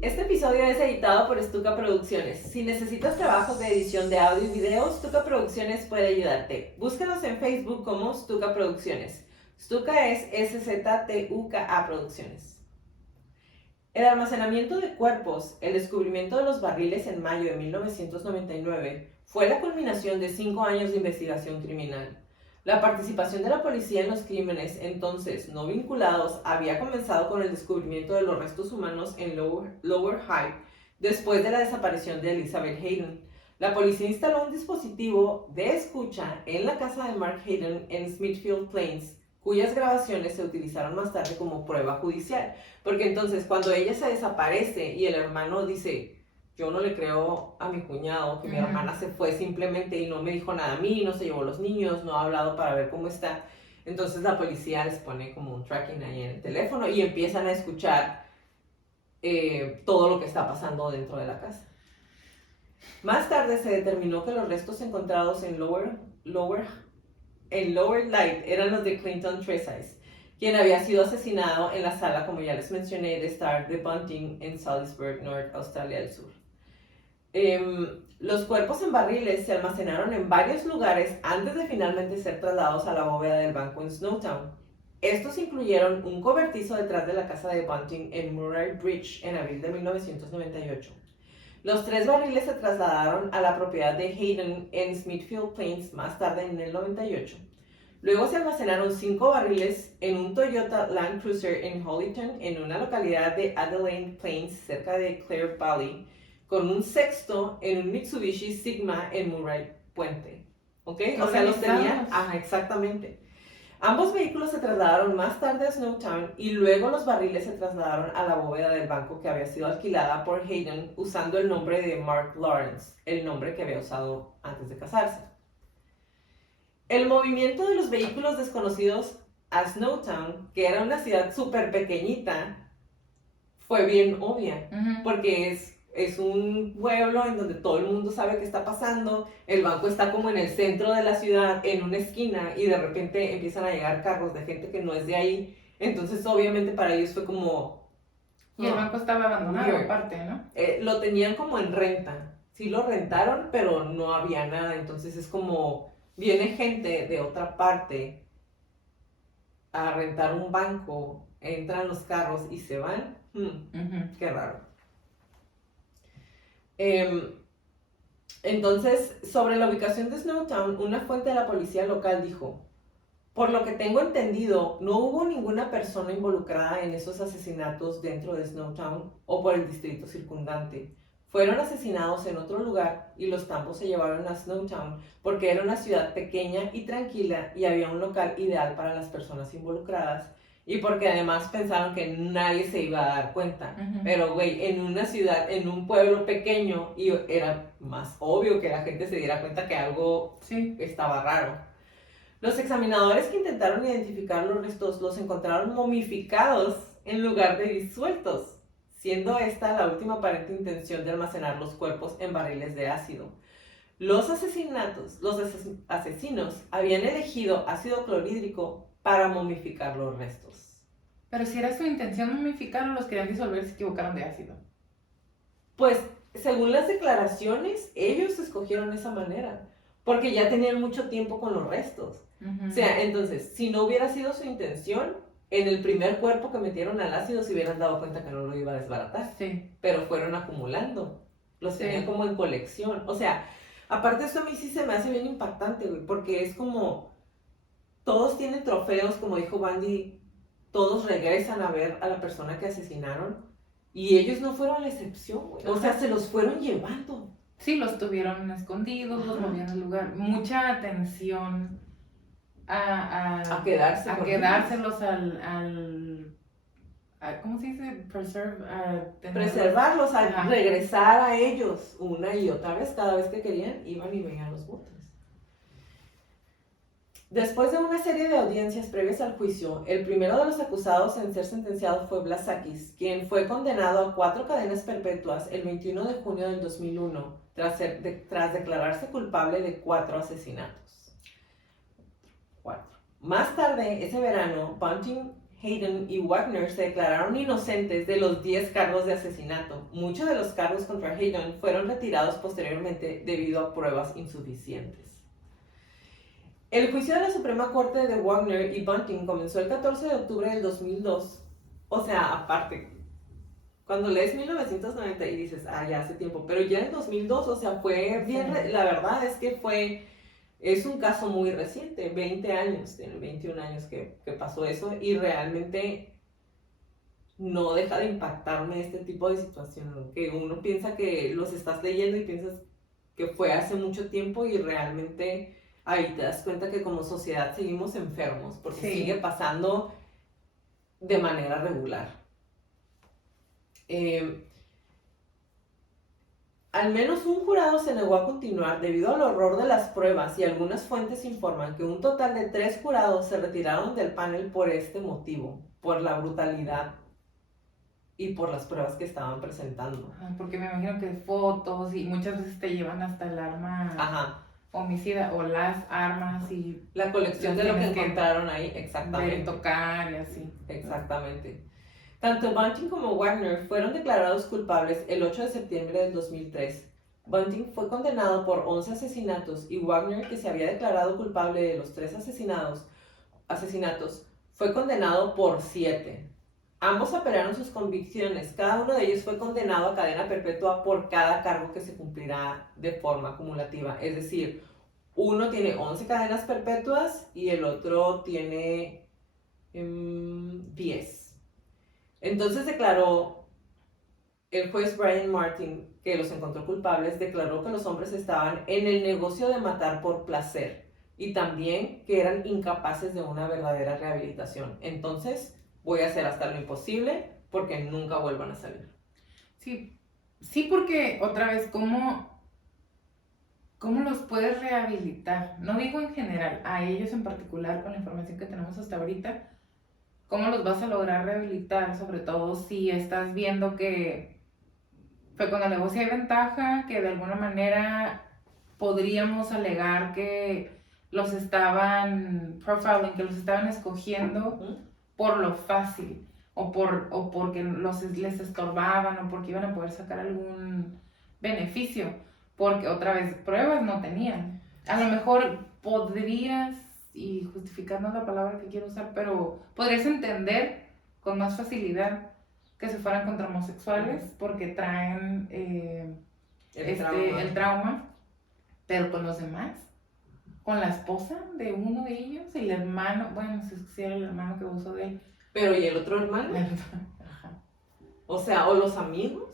Este episodio es editado por Stuka Producciones. Si necesitas trabajos de edición de audio y video, Stuka Producciones puede ayudarte. Búscanos en Facebook como Stuka Producciones. Stuka es SZTUKA Producciones. El almacenamiento de cuerpos, el descubrimiento de los barriles en mayo de 1999, fue la culminación de 5 años de investigación criminal. La participación de la policía en los crímenes entonces no vinculados había comenzado con el descubrimiento de los restos humanos en Lower Hyde después de la desaparición de Elizabeth Hayden. La policía instaló un dispositivo de escucha en la casa de Mark Hayden en Smithfield Plains, cuyas grabaciones se utilizaron más tarde como prueba judicial. Porque entonces cuando ella se desaparece y el hermano dice... Yo no le creo a mi cuñado que mi hermana se fue simplemente y no me dijo nada a mí, no se llevó los niños, no ha hablado para ver cómo está. Entonces la policía les pone como un tracking ahí en el teléfono y empiezan a escuchar todo lo que está pasando dentro de la casa. Más tarde se determinó que los restos encontrados en Lower Light eran los de Clinton Tresize, quien había sido asesinado en la sala, como ya les mencioné, de Star de Bunting en Salisbury, North Australia del Sur. Los cuerpos en barriles se almacenaron en varios lugares antes de finalmente ser trasladados a la bóveda del banco en Snowtown. Estos incluyeron un cobertizo detrás de la casa de Bunting en Murray Bridge en abril de 1998. Los 3 barriles se trasladaron a la propiedad de Hayden en Smithfield Plains más tarde en el 98. Luego se almacenaron 5 barriles en un Toyota Land Cruiser en Hollyton, en una localidad de Adelaide Plains, cerca de Clare Valley, con un sexto en un Mitsubishi Sigma en Murray Puente. ¿Ok? O sea, los tenían... Ajá, exactamente. Ambos vehículos se trasladaron más tarde a Snowtown y luego los barriles se trasladaron a la bóveda del banco que había sido alquilada por Hayden usando el nombre de Mark Lawrence, el nombre que había usado antes de casarse. El movimiento de los vehículos desconocidos a Snowtown, que era una ciudad súper pequeñita, fue bien obvia, porque es un pueblo en donde todo el mundo sabe qué está pasando, el banco está como en el centro de la ciudad, en una esquina, y de repente empiezan a llegar carros de gente que no es de ahí, entonces obviamente para ellos fue como... Y el banco estaba abandonado aparte, ¿no? Lo tenían como en renta, sí lo rentaron, pero no había nada, entonces es como, viene gente de otra parte a rentar un banco, entran los carros y se van, qué raro. Entonces, sobre la ubicación de Snowtown, una fuente de la policía local dijo: por lo que tengo entendido, no hubo ninguna persona involucrada en esos asesinatos dentro de Snowtown o por el distrito circundante. Fueron asesinados en otro lugar y los tambos se llevaron a Snowtown porque era una ciudad pequeña y tranquila y había un local ideal para las personas involucradas y porque además pensaron que nadie se iba a dar cuenta. Pero, güey, en una ciudad, en un pueblo pequeño, y era más obvio que la gente se diera cuenta que algo estaba raro. Los examinadores que intentaron identificar los restos los encontraron momificados en lugar de disueltos, siendo esta la última aparente intención de almacenar los cuerpos en barriles de ácido. Los asesinos habían elegido ácido clorhídrico para momificar los restos. Pero si era su intención momificarlo, los querían disolver, se equivocaron de ácido. Pues, según las declaraciones, ellos escogieron esa manera, porque ya tenían mucho tiempo con los restos. O sea, entonces, si no hubiera sido su intención, en el primer cuerpo que metieron al ácido se hubieran dado cuenta que no lo iba a desbaratar. Sí. Pero fueron acumulando. Los tenían como en colección. O sea, aparte esto a mí sí se me hace bien impactante, güey, porque es como, todos tienen trofeos, como dijo Bandy, todos regresan a ver a la persona que asesinaron, y ellos no fueron la excepción, güey. O sea, se los fueron llevando. Sí, los tuvieron escondidos, los movían del lugar. Mucha atención a quedárselos al ¿cómo se dice? Preservarlos, a regresar a ellos una y otra vez, cada vez que querían, iban y veían los botes. Después de una serie de audiencias previas al juicio, el primero de los acusados en ser sentenciado fue Blasakis, quien fue condenado a 4 cadenas perpetuas el 21 de junio del 2001, tras declararse culpable de 4 asesinatos. 4. Más tarde, ese verano, Bunting, Hayden y Wagner se declararon inocentes de los 10 cargos de asesinato. Muchos de los cargos contra Hayden fueron retirados posteriormente debido a pruebas insuficientes. El juicio de la Suprema Corte de Wagner y Bunting comenzó el 14 de octubre del 2002. O sea, aparte, cuando lees 1990 y dices, ya hace tiempo, pero ya en 2002, o sea, fue bien, la verdad es que es un caso muy reciente, 20 años, tiene 21 años que pasó eso, y realmente no deja de impactarme este tipo de situación, que uno piensa que los estás leyendo y piensas que fue hace mucho tiempo y realmente ahí te das cuenta que como sociedad seguimos enfermos, porque sigue pasando de manera regular. Al menos un jurado se negó a continuar debido al horror de las pruebas y algunas fuentes informan que un total de 3 jurados se retiraron del panel por este motivo, por la brutalidad y por las pruebas que estaban presentando. Porque me imagino que fotos y muchas veces te llevan hasta el arma homicida o las armas y la colección de lo que encontraron ahí, exactamente. Ver, tocar y así. Exactamente. Tanto Bunting como Wagner fueron declarados culpables el 8 de septiembre del 2003. Bunting fue condenado por 11 asesinatos y Wagner, que se había declarado culpable de los 3 asesinatos, fue condenado por 7. Ambos apelaron sus convicciones. Cada uno de ellos fue condenado a cadena perpetua por cada cargo que se cumplirá de forma acumulativa. Es decir, uno tiene 11 cadenas perpetuas y el otro tiene 10. Entonces declaró el juez Brian Martin, que los encontró culpables, declaró que los hombres estaban en el negocio de matar por placer y también que eran incapaces de una verdadera rehabilitación. Entonces voy a hacer hasta lo imposible porque nunca vuelvan a salir. Sí, porque otra vez, ¿cómo los puedes rehabilitar? No digo en general, a ellos en particular, con la información que tenemos hasta ahorita, ¿cómo los vas a lograr rehabilitar? Sobre todo si estás viendo que fue con el negocio hay ventaja, que de alguna manera podríamos alegar que los estaban profiling, que los estaban escogiendo por lo fácil, o porque les estorbaban, o porque iban a poder sacar algún beneficio, porque otra vez pruebas no tenían. A lo mejor podrías, y justificar no es la palabra que quiero usar, pero podrías entender con más facilidad que se fueran contra homosexuales porque traen el trauma, pero con los demás, con la esposa de uno de ellos, el hermano, bueno, si era el hermano que abusó de él. Pero ¿y el otro hermano? Ajá. O sea, ¿o los amigos?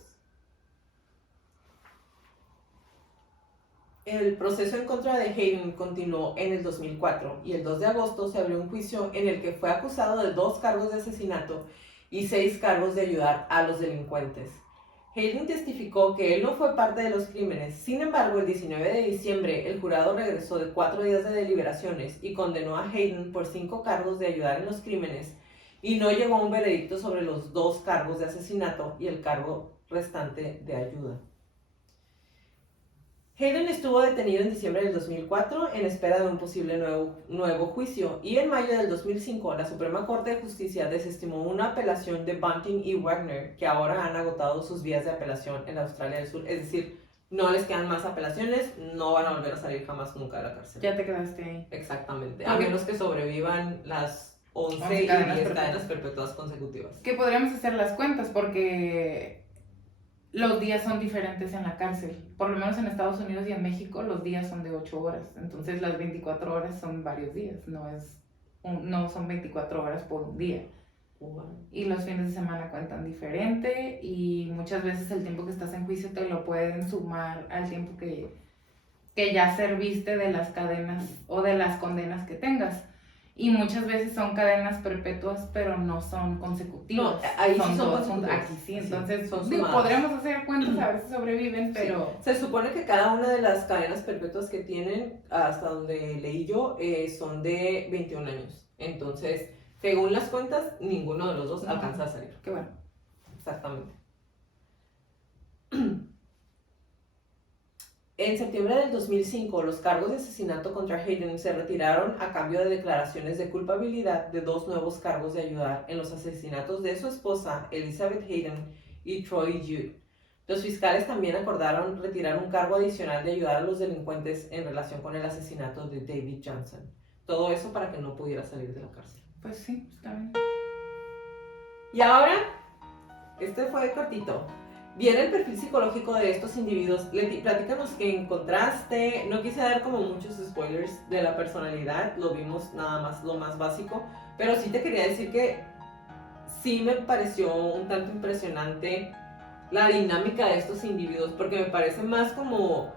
El proceso en contra de Hayden continuó en el 2004 y el 2 de agosto se abrió un juicio en el que fue acusado de 2 cargos de asesinato y 6 cargos de ayudar a los delincuentes. Hayden testificó que él no fue parte de los crímenes. Sin embargo, el 19 de diciembre, el jurado regresó de 4 días de deliberaciones y condenó a Hayden por 5 cargos de ayudar en los crímenes y no llegó a un veredicto sobre los 2 cargos de asesinato y el cargo restante de ayuda. Hayden estuvo detenido en diciembre del 2004 en espera de un posible nuevo juicio y en mayo del 2005 la Suprema Corte de Justicia desestimó una apelación de Bunting y Wagner que ahora han agotado sus vías de apelación en Australia del Sur, es decir, no les quedan más apelaciones, no van a volver a salir jamás nunca de la cárcel. Ya te quedaste ahí. Exactamente, a menos que sobrevivan las 11 y 10 cadenas perpetuas consecutivas. Que podríamos hacer las cuentas porque los días son diferentes en la cárcel. Por lo menos en Estados Unidos y en México los días son de 8 horas. Entonces las 24 horas son varios días. No son 24 horas por un día. Y los fines de semana cuentan diferente y muchas veces el tiempo que estás en juicio te lo pueden sumar al tiempo que ya serviste de las cadenas o de las condenas que tengas. Y muchas veces son cadenas perpetuas, pero no son consecutivas. No, ahí sí son consecutivas. Aquí sí, entonces podremos hacer cuentas a ver si sobreviven, pero... Sí. Se supone que cada una de las cadenas perpetuas que tienen, hasta donde leí yo, son de 21 años. Entonces, según las cuentas, ninguno de los dos alcanza a salir. Qué bueno. Exactamente. En septiembre del 2005, los cargos de asesinato contra Hayden se retiraron a cambio de declaraciones de culpabilidad de 2 nuevos cargos de ayudar en los asesinatos de su esposa, Elizabeth Hayden, y Troy Judd. Los fiscales también acordaron retirar un cargo adicional de ayudar a los delincuentes en relación con el asesinato de David Johnson. Todo eso para que no pudiera salir de la cárcel. Pues sí, está bien. Y ahora, este fue cortito. Viene el perfil psicológico de estos individuos. Leti, platícanos qué encontraste. No quise dar como muchos spoilers de la personalidad, lo vimos nada más lo más básico, pero sí te quería decir que sí me pareció un tanto impresionante la dinámica de estos individuos, porque me parece más como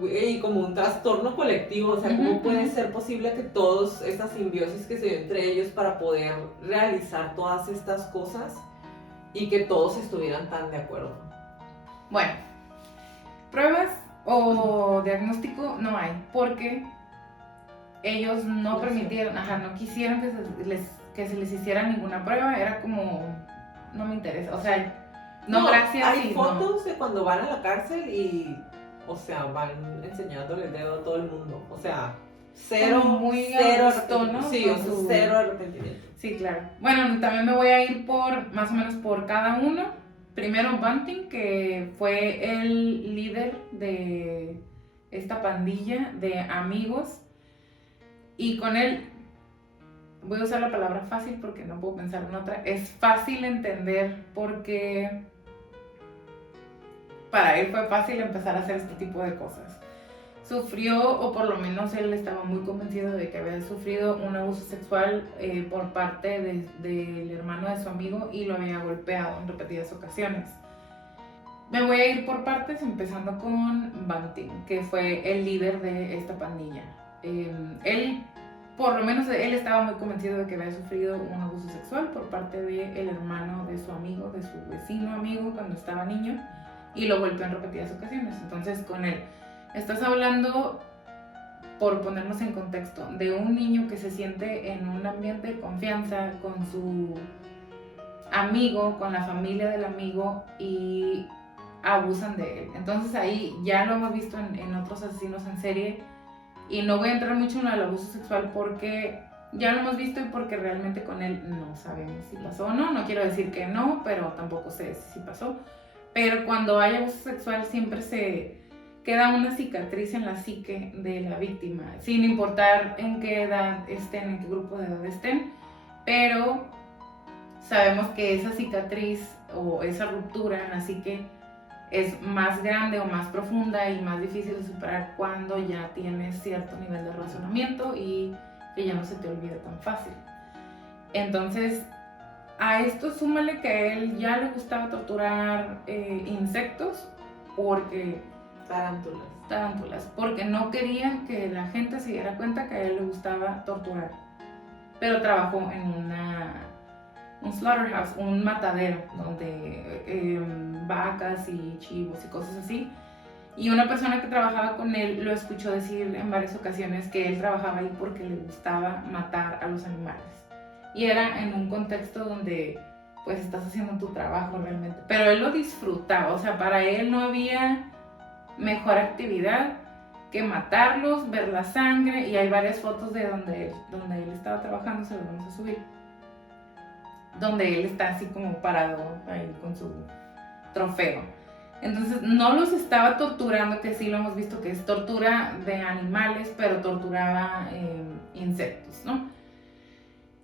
un trastorno colectivo, o sea, ¿cómo puede ser posible que todas estas simbiosis que se dio entre ellos para poder realizar todas estas cosas y que todos estuvieran tan de acuerdo? Bueno, pruebas o diagnóstico no hay, porque ellos no permitieron, no quisieron que se les hiciera ninguna prueba, era como, no me interesa, o sea, no gracias. Hay fotos de cuando van a la cárcel y, o sea, van enseñándole el dedo a todo el mundo, o sea, cero arrepentimiento, ¿no? Sí, cero arrepentimiento. Sí, claro. Bueno, también me voy a ir más o menos por cada uno. Primero Bunting, que fue el líder de esta pandilla de amigos, y con él, voy a usar la palabra fácil porque no puedo pensar en otra, es fácil entender porque para él fue fácil empezar a hacer este tipo de cosas. sufrió, o por lo menos él estaba muy convencido de que había sufrido un abuso sexual por parte del hermano de su amigo y lo había golpeado en repetidas ocasiones. Me voy a ir por partes, empezando con Bunting, que fue el líder de esta pandilla. Él, por lo menos, él estaba muy convencido de que había sufrido un abuso sexual por parte del hermano de su amigo, de su vecino amigo cuando estaba niño, y lo golpeó en repetidas ocasiones. Entonces, con él, estás hablando, por ponernos en contexto, de un niño que se siente en un ambiente de confianza con su amigo, con la familia del amigo, y abusan de él. Entonces ahí ya lo hemos visto en otros asesinos en serie, y no voy a entrar mucho en el abuso sexual porque ya lo hemos visto y porque realmente con él no sabemos si pasó o no. No quiero decir que no, pero tampoco sé si pasó. Pero cuando hay abuso sexual siempre se queda una cicatriz en la psique de la víctima, sin importar en qué edad estén, en qué grupo de edad estén, pero sabemos que esa cicatriz o esa ruptura en la psique es más grande o más profunda y más difícil de superar cuando ya tienes cierto nivel de razonamiento y que ya no se te olvida tan fácil. Entonces, a esto súmale que a él ya le gustaba torturar insectos, porque tarántulas, porque no quería que la gente se diera cuenta que a él le gustaba torturar. Pero trabajó en un slaughterhouse, un matadero, donde vacas y chivos y cosas así. Y una persona que trabajaba con él lo escuchó decir en varias ocasiones que él trabajaba ahí porque le gustaba matar a los animales. Y era en un contexto donde pues estás haciendo tu trabajo realmente. Pero él lo disfrutaba, o sea, para él no había mejor actividad que matarlos, ver la sangre, y hay varias fotos de donde él estaba trabajando, se las vamos a subir, donde él está así como parado ahí con su trofeo. Entonces no los estaba torturando, que sí lo hemos visto que es tortura de animales, pero torturaba insectos, ¿no?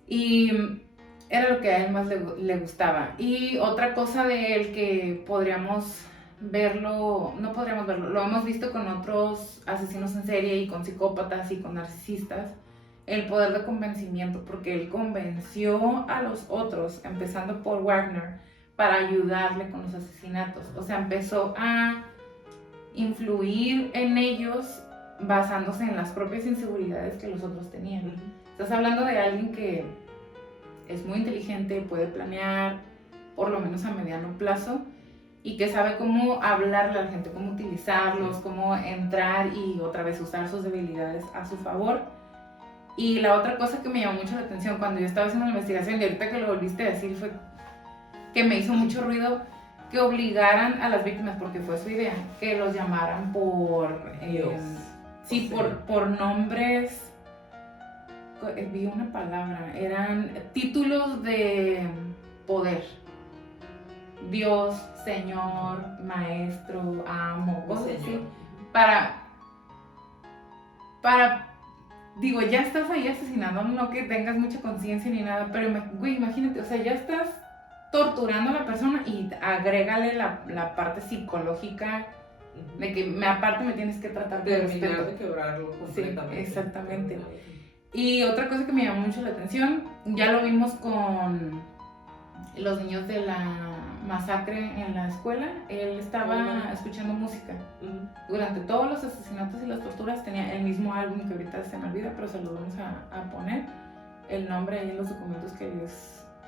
Y era lo que a él más le gustaba. Y otra cosa de él que podríamos verlo, no podríamos verlo, lo hemos visto con otros asesinos en serie y con psicópatas y con narcisistas, el poder de convencimiento, porque él convenció a los otros, empezando por Wagner, para ayudarle con los asesinatos. O sea, empezó a influir en ellos basándose en las propias inseguridades que los otros tenían. Estás hablando de alguien que es muy inteligente, puede planear, por lo menos a mediano plazo, y que sabe cómo hablarle a la gente, cómo utilizarlos, cómo entrar y otra vez usar sus debilidades a su favor. Y la otra cosa que me llamó mucho la atención cuando yo estaba haciendo la investigación, y ahorita que lo volviste a decir, fue que me hizo mucho ruido que obligaran a las víctimas, porque fue su idea, que los llamaran por por nombres. Vi una palabra, eran títulos de poder: Dios, Señor, Maestro, Amo, cosas así, para digo, ya estás ahí asesinando, no que tengas mucha conciencia ni nada, pero güey, imagínate, o sea, ya estás torturando a la persona y agrégale la parte psicológica de que aparte me tienes que tratar de respeto, de quebrarlo completamente. Sí, exactamente. Y otra cosa que me llamó mucho la atención, ya lo vimos con los niños de la masacre en la escuela, él estaba escuchando música. Durante todos los asesinatos y las torturas tenía el mismo álbum, que ahorita se me olvida, pero se lo vamos a poner el nombre ahí en los documentos que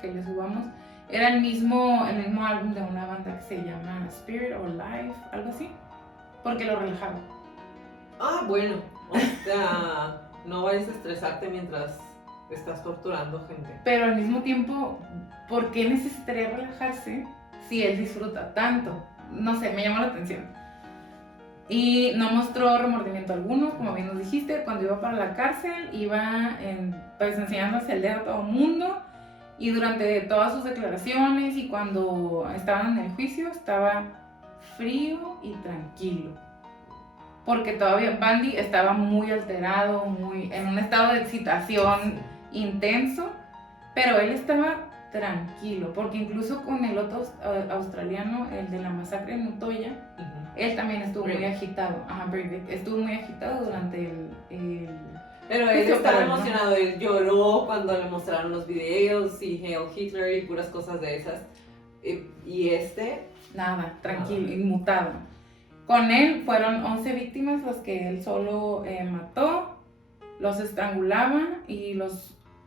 les subamos. Era el mismo álbum de una banda que se llama Spirit or Life, algo así, porque lo relajaba. Bueno, o sea, no vayas a estresarte mientras estás torturando gente. Pero al mismo tiempo, ¿por qué necesitaría relajarse si él disfruta tanto? No sé, me llamó la atención. Y no mostró remordimiento alguno, como bien nos dijiste. Cuando iba para la cárcel, iba pues enseñándose el dedo a todo el mundo. Y durante todas sus declaraciones y cuando estaban en el juicio, estaba frío y tranquilo. Porque todavía Bundy estaba muy alterado, en un estado de excitación intenso, pero él estaba tranquilo, porque incluso con el otro australiano, el de la masacre en Utoya, él también estuvo muy agitado. Ajá, Breivik estuvo muy agitado durante el Pero él estaba emocionado, él lloró cuando le mostraron los videos y Hail Hitler y puras cosas de esas. Y nada, tranquilo, inmutado. Con él fueron 11 víctimas las que él solo mató, los estrangulaba y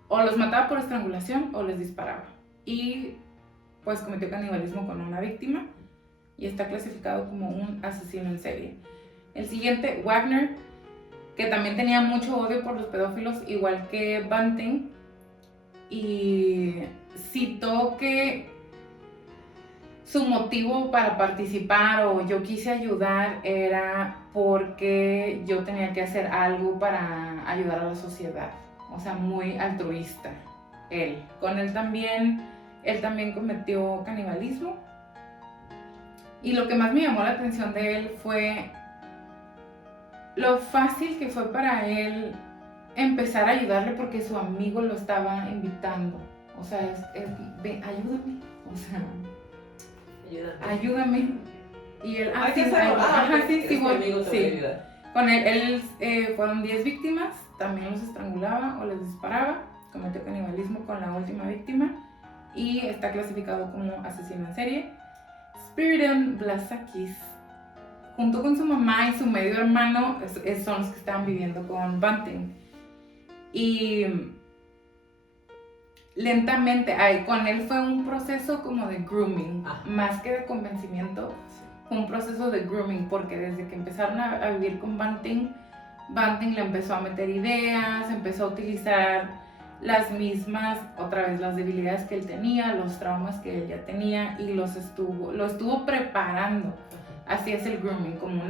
o los mataba por estrangulación o les disparaba. Y pues cometió canibalismo con una víctima y está clasificado como un asesino en serie. El siguiente, Wagner, que también tenía mucho odio por los pedófilos, igual que Bunting, y citó que su motivo para participar o yo quise ayudar era porque yo tenía que hacer algo para ayudar a la sociedad, o sea, muy altruista él. Con él también cometió canibalismo, y lo que más me llamó la atención de él fue lo fácil que fue para él empezar a ayudarle porque su amigo lo estaba invitando. O sea, ayúdame, o sea, ayúdame. Y él, sí, voy. Sí. Con él fueron 10 víctimas, también los estrangulaba o les disparaba, cometió canibalismo con la última víctima y está clasificado como asesino en serie. Spiridon Blasakis, junto con su mamá y su medio hermano, son los que estaban viviendo con Bunting. Y lentamente, con él fue un proceso como de grooming, más que de convencimiento, fue un proceso de grooming, porque desde que empezaron a vivir con Bunting le empezó a meter ideas, empezó a utilizar las mismas, otra vez, las debilidades que él tenía, los traumas que él ya tenía, y lo estuvo preparando. Así es el grooming, como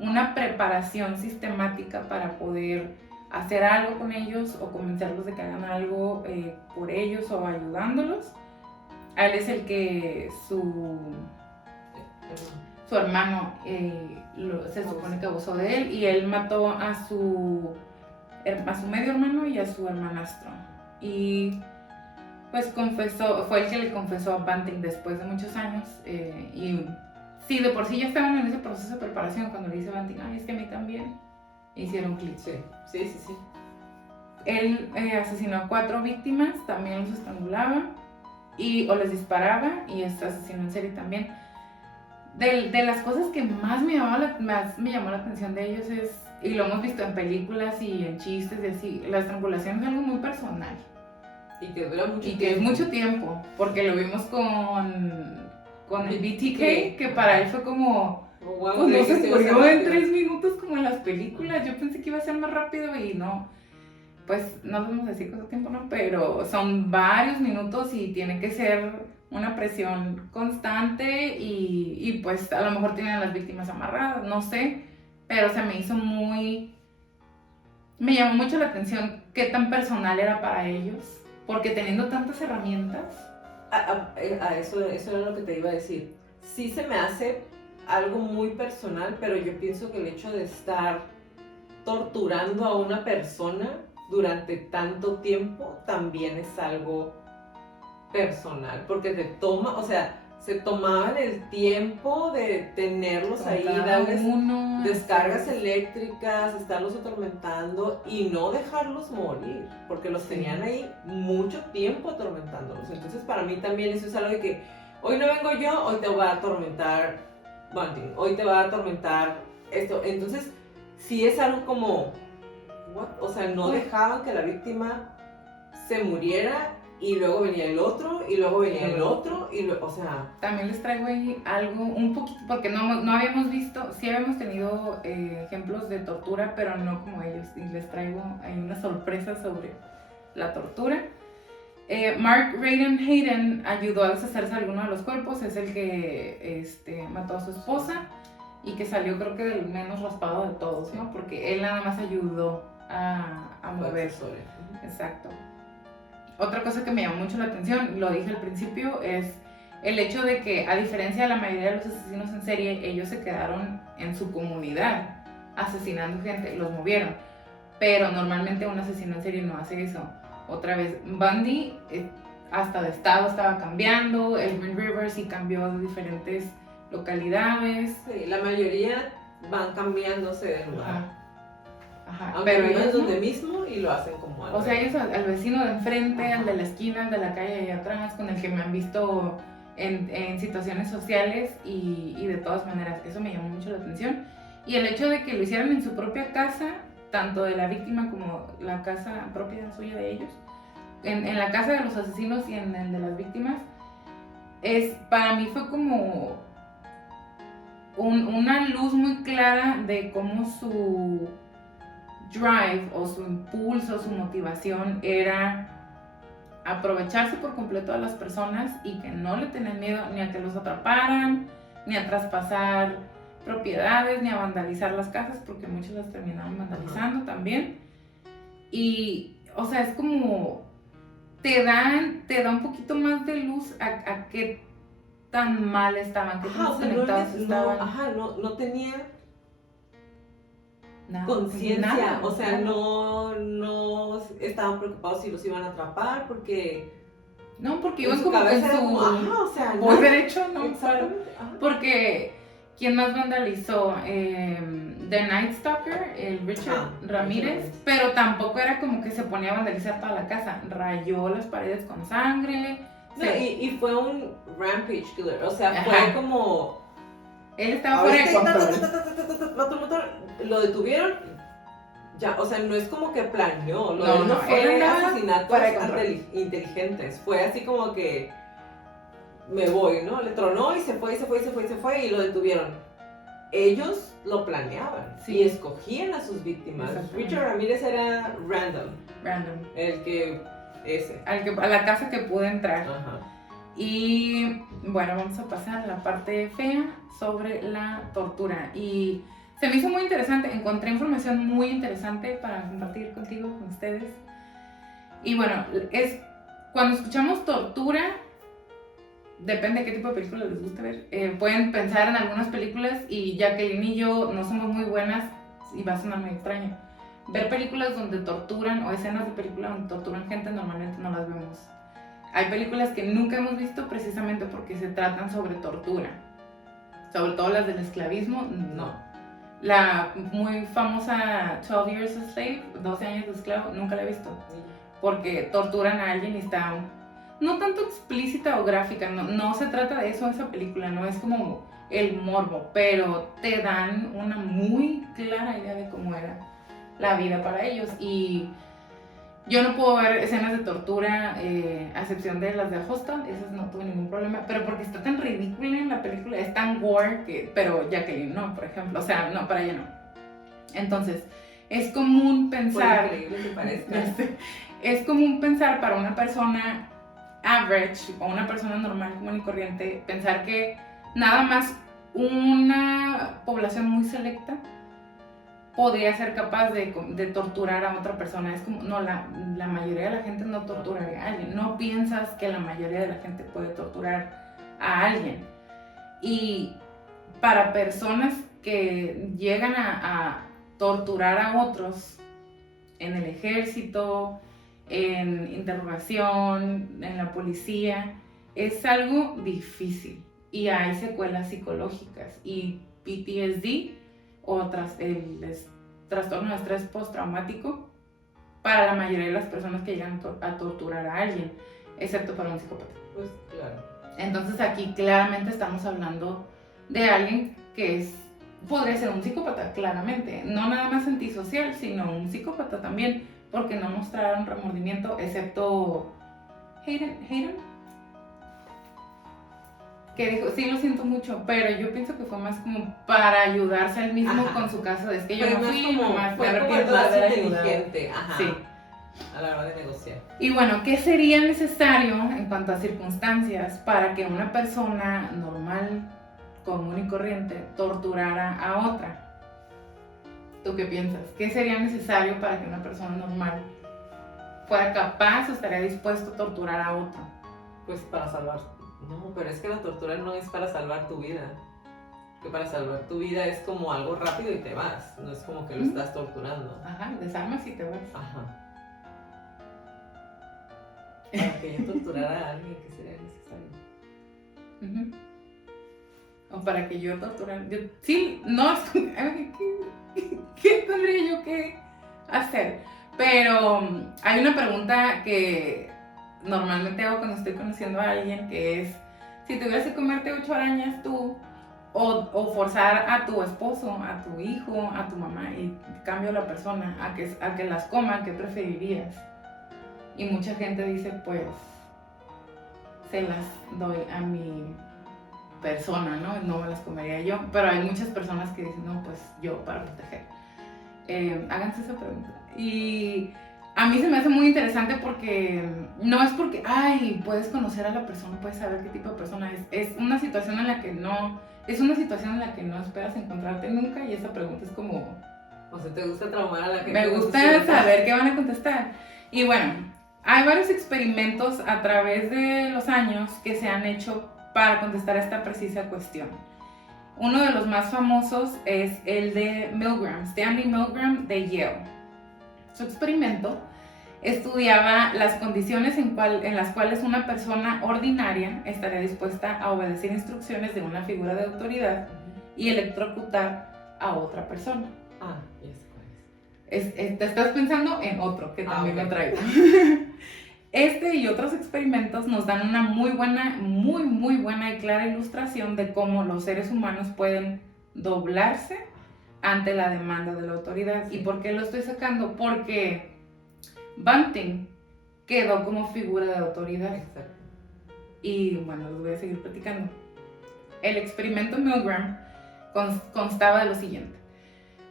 una preparación sistemática para poder hacer algo con ellos o convencerlos de que hagan algo por ellos o ayudándolos. A él es el que su hermano se supone que abusó de él, y él mató a su medio hermano y a su hermanastro. Y pues fue el que le confesó a Bunting después de muchos años. Y sí, de por sí ya estaban en ese proceso de preparación cuando le dice Bunting, ay, es que a mí también. Hicieron clic. Sí. Él asesinó a 4 víctimas, también los estrangulaba o les disparaba, y es asesino en serie también. De las cosas que más me llamó la atención de ellos y lo hemos visto en películas y en chistes y así, la estrangulación es algo muy personal. Y que dura mucho tiempo. Y que es mucho tiempo, porque lo vimos con el BTK, que para él fue como... cuando se murió en 3 minutos como en las películas. Yo pensé que iba a ser más rápido y no. Pues no podemos decir cuánto tiempo, ¿no? Pero son varios minutos y tiene que ser una presión constante y pues a lo mejor tienen a las víctimas amarradas, no sé. Pero se me hizo me llamó mucho la atención qué tan personal era para ellos, porque teniendo tantas herramientas. Eso era lo que te iba a decir. Sí se me hace algo muy personal, pero yo pienso que el hecho de estar torturando a una persona durante tanto tiempo también es algo personal, porque se tomaban el tiempo de tenerlos ahí, darles descargas eléctricas, estarlos atormentando y no dejarlos morir, porque los tenían ahí mucho tiempo atormentándolos. Entonces para mí también eso es algo de que hoy no vengo yo, hoy te voy a atormentar Bunting, hoy te va a atormentar esto. Entonces sí es algo como o sea, no dejaban que la víctima se muriera y luego venía el otro y luego venía el otro o sea... También les traigo ahí algo un poquito, porque no habíamos visto, sí habíamos tenido ejemplos de tortura, pero no como ellos, y les traigo ahí una sorpresa sobre la tortura. Mark Raden Hayden ayudó a deshacerse de alguno de los cuerpos, es el que mató a su esposa y que salió creo que del menos raspado de todos, ¿no? Porque él nada más ayudó a mover. Exacto. Otra cosa que me llamó mucho la atención, lo dije al principio, es el hecho de que, a diferencia de la mayoría de los asesinos en serie, ellos se quedaron en su comunidad asesinando gente, los movieron. Pero normalmente un asesino en serie no hace eso. Otra vez, Bundy hasta de estado estaba cambiando, el Green River sí cambió de diferentes localidades. Sí, la mayoría van cambiándose de lugar. Ajá. Aunque Pero viven ellos donde no. mismo y lo hacen como algo. O sea, ellos al vecino de enfrente, Ajá. al de la esquina, al de la calle de atrás, con el que me han visto en situaciones sociales y de todas maneras, eso me llamó mucho la atención. Y el hecho de que lo hicieran en su propia casa, tanto de la víctima como la casa propia suya de ellos, en la casa de los asesinos y en el de las víctimas, para mí fue como una luz muy clara de cómo su drive o su impulso, su motivación era aprovecharse por completo a las personas y que no le tenían miedo ni a que los atraparan, ni a traspasar propiedades, ni a vandalizar las casas, porque muchos las terminaron vandalizando también. Y, o sea, es como te da un poquito más de luz a qué tan mal estaban, qué tan desconectados estaban. No tenía Nada, conciencia, o sea, nada. no estaban preocupados si los iban a atrapar porque iban su como cabeza en era su como, o sea, voy derecho, ¿no? Exactamente. Porque ¿quién más vandalizó? The Night Stalker, el Richard Ramírez, pero tampoco era como que se ponía a vandalizar toda la casa, rayó las paredes con sangre. No, y fue un rampage killer, o sea, fue como él estaba fuera de control. Lo detuvieron, ya, o sea, no es como que planeó, no fue asesinatos inteligentes, fue así como que me voy, ¿no? Le tronó y se fue y lo detuvieron. Ellos lo planeaban y escogían a sus víctimas. Richard Ramírez era random. A la casa que pude entrar. Ajá. Y bueno, vamos a pasar a la parte fea sobre la tortura. Y se me hizo muy interesante, encontré información muy interesante para compartir contigo, con ustedes. Y bueno, cuando escuchamos tortura, depende de qué tipo de películas les guste ver. Pueden pensar en algunas películas y Jacqueline y yo no somos muy buenas y va a sonar muy extraño. Ver películas donde torturan o escenas de películas donde torturan gente normalmente no las vemos. Hay películas que nunca hemos visto precisamente porque se tratan sobre tortura. Sobre todo las del esclavismo, no. La muy famosa 12 Years a Slave, 12 años de esclavo, nunca la he visto. Porque torturan a alguien y está no tanto explícita o gráfica, no se trata de eso esa película, no es como el morbo, pero te dan una muy clara idea de cómo era la vida para ellos. Y yo no puedo ver escenas de tortura, a excepción de las de Hostel, esas no tuve ningún problema, pero porque está tan ridícula en la película, es tan gore pero Jacqueline no, por ejemplo, o sea, no, para ella no. Entonces, es común pensar, por increíble que parezca, es común pensar para una persona average o una persona normal, común y corriente, pensar que nada más una población muy selecta podría ser capaz de torturar a otra persona. Es como, no, la mayoría de la gente no torturaría a alguien. No piensas que la mayoría de la gente puede torturar a alguien. Y para personas que llegan a torturar a otros en el ejército, en interrogación, en la policía, es algo difícil. Y hay secuelas psicológicas y PTSD o el trastorno de estrés postraumático para la mayoría de las personas que llegan a torturar a alguien, excepto para un psicópata. Pues claro. Entonces aquí claramente estamos hablando de alguien que podría ser un psicópata, claramente. No nada más antisocial, sino un psicópata también, porque no mostraron remordimiento, excepto Hayden, que dijo, sí lo siento mucho, pero yo pienso que fue más como para ayudarse él mismo con su caso, de que yo no fui, nomás me arrepiento de haber ayudado. Ajá. Sí. A la hora de negociar. Y bueno, ¿qué sería necesario en cuanto a circunstancias para que una persona normal, común y corriente, torturara a otra? ¿Tú qué piensas? ¿Qué sería necesario para que una persona normal fuera capaz o estaría dispuesto a torturar a otro? Pues para salvar. No, pero es que la tortura no es para salvar tu vida. Que para salvar tu vida es como algo rápido y te vas. No es como que lo estás torturando. Ajá, desarmas y te vas. Ajá. Para que yo torturara a alguien, ¿qué sería necesario? o para que yo torturara. Sí, no, ¿qué tendría yo que hacer? Pero hay una pregunta que normalmente hago cuando estoy conociendo a alguien, que es, si tuvieras que comerte 8 arañas tú, o forzar a tu esposo, a tu hijo, a tu mamá, y cambio la persona a que las coma, ¿qué preferirías? Y mucha gente dice, pues, se las doy a mi persona, ¿no? No me las comería yo, pero hay muchas personas que dicen, no, pues yo para proteger. Háganse esa pregunta. Y a mí se me hace muy interesante porque no es porque, ay, puedes conocer a la persona, puedes saber qué tipo de persona es una situación en la que no, es una situación en la que no esperas encontrarte nunca, y esa pregunta es como... O sea, ¿te gusta traumar a la gente? Me gusta saber qué van a contestar. Y bueno, hay varios experimentos a través de los años que se han hecho para contestar esta precisa cuestión. Uno de los más famosos es el de Milgram, Stanley Milgram de Yale. Su experimento estudiaba las condiciones en las cuales una persona ordinaria estaría dispuesta a obedecer instrucciones de una figura de autoridad y electrocutar a otra persona. Ah, ya sé cuál es. Te estás pensando en otro que también lo traigo. Este y otros experimentos nos dan una muy buena y clara ilustración de cómo los seres humanos pueden doblarse ante la demanda de la autoridad. ¿Y por qué lo estoy sacando? Porque Banting quedó como figura de autoridad. Exacto. Y bueno, les voy a seguir platicando. El experimento Milgram constaba de lo siguiente.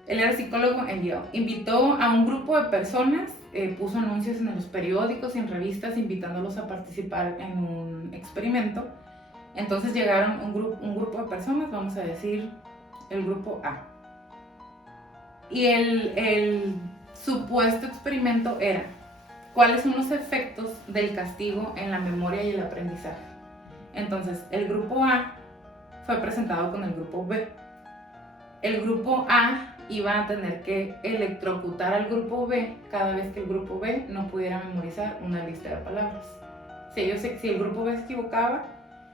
Él era psicólogo en Yale. Invitó a un grupo de personas, puso anuncios en los periódicos y en revistas invitándolos a participar en un experimento. Entonces llegaron un grupo de personas, vamos a decir el grupo A. Y el supuesto experimento era cuáles son los efectos del castigo en la memoria y el aprendizaje. Entonces el grupo A fue presentado con el grupo B. El grupo A iba a tener que electrocutar al grupo B cada vez que el grupo B no pudiera memorizar una lista de palabras. Si el grupo B se equivocaba,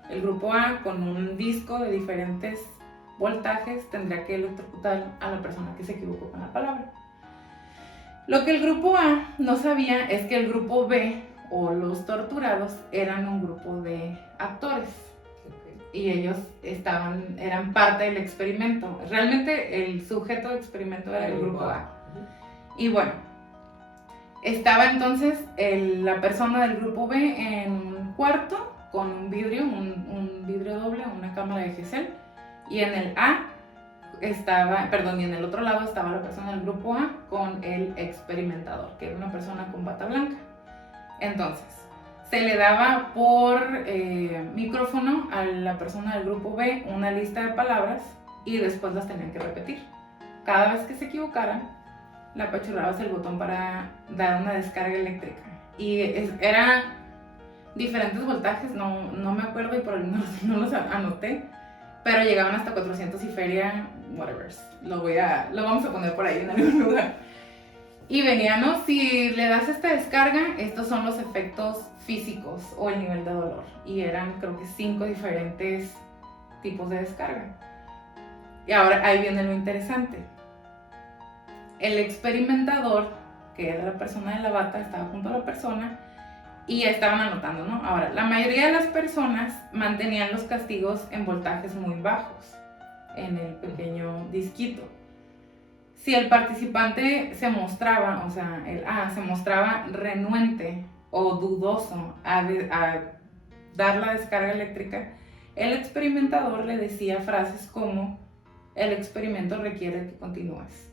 el grupo A, con un disco de diferentes voltajes, tendría que electrocutar a la persona que se equivocó con la palabra. Lo que el grupo A no sabía es que el grupo B, o los torturados, eran un grupo de actores. Y ellos eran parte del experimento. Realmente el sujeto del experimento era el grupo A. Y bueno, estaba entonces la persona del grupo B en un cuarto con un vidrio doble, una cámara de Gesell. Y en el y en el otro lado estaba la persona del grupo A con el experimentador, que era una persona con bata blanca. Entonces, se le daba por micrófono a la persona del grupo B una lista de palabras y después las tenían que repetir. Cada vez que se equivocaran, le apachurrabas el botón para dar una descarga eléctrica. Y eran diferentes voltajes, no me acuerdo y por el no los anoté, pero llegaban hasta 400 y feria, whatever. Lo vamos a poner por ahí en algún lugar. Y venía, ¿no? Si le das esta descarga, estos son los efectos físicos o el nivel de dolor. Y eran, creo que 5 diferentes tipos de descarga. Y ahora ahí viene lo interesante. El experimentador, que era la persona de la bata, estaba junto a la persona y estaban anotando, ¿no? Ahora, la mayoría de las personas mantenían los castigos en voltajes muy bajos, en el pequeño disquito. Si el participante se mostraba, o sea, el A se mostraba renuente o dudoso a dar la descarga eléctrica, el experimentador le decía frases como: el experimento requiere que continúes.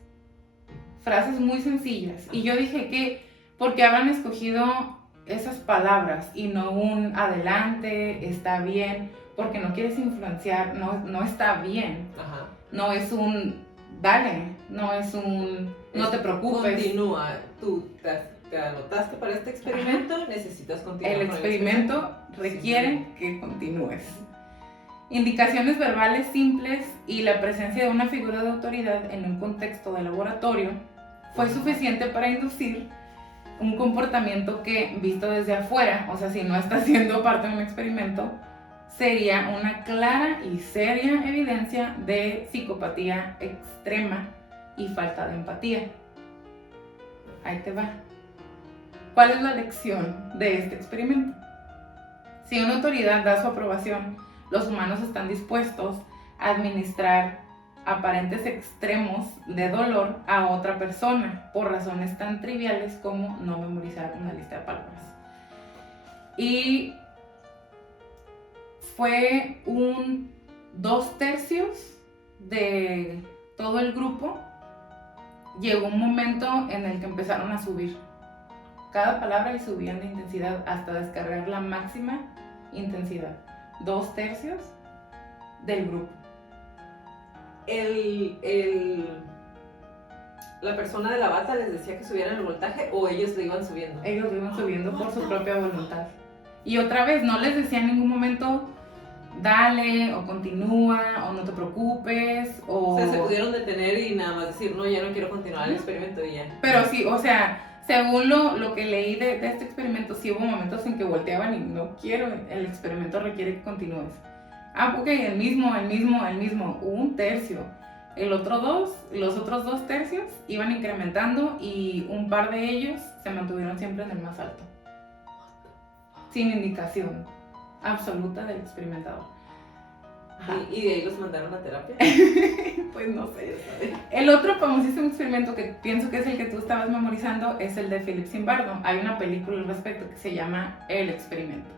Frases muy sencillas. Y yo dije ¿por qué habrán escogido esas palabras y no un adelante, está bien? Porque no quieres influenciar, no está bien. Ajá. No es un dale, no es un no te preocupes. Continúa, tú te anotaste para este experimento, ajá, necesitas continuar. El experimento requiere que continúes. Indicaciones verbales simples y la presencia de una figura de autoridad en un contexto de laboratorio fue suficiente para inducir un comportamiento que, visto desde afuera, o sea, si no está siendo parte de un experimento, sería una clara y seria evidencia de psicopatía extrema y falta de empatía. Ahí te va. ¿Cuál es la lección de este experimento? Si una autoridad da su aprobación, los humanos están dispuestos a administrar aparentes extremos de dolor a otra persona por razones tan triviales como no memorizar una lista de palabras. Y fue un 2/3 de todo el grupo. Llegó un momento en el que empezaron a subir cada palabra y subían de intensidad hasta descargar la máxima intensidad. 2/3 del grupo. ¿La persona de la bata les decía que subieran el voltaje o ellos lo iban subiendo? Ellos lo iban subiendo por su propia voluntad. Y otra vez, no les decía en ningún momento, dale, o continúa, o no te preocupes, o... O sea, se pudieron detener y nada más decir, no, ya no quiero continuar el experimento y ya. Pero sí, o sea, según lo que leí de este experimento, sí hubo momentos en que volteaban y no quiero, el experimento requiere que continúes. Ah, ok, el mismo, 1/3. Los otros 2/3 iban incrementando y un par de ellos se mantuvieron siempre en el más alto. Sin indicación absoluta del experimentador. ¿Y de ahí los mandaron a terapia? Pues no sé. El otro famosísimo experimento que pienso que es el que tú estabas memorizando es el de Philip Zimbardo. Hay una película al respecto que se llama El Experimento.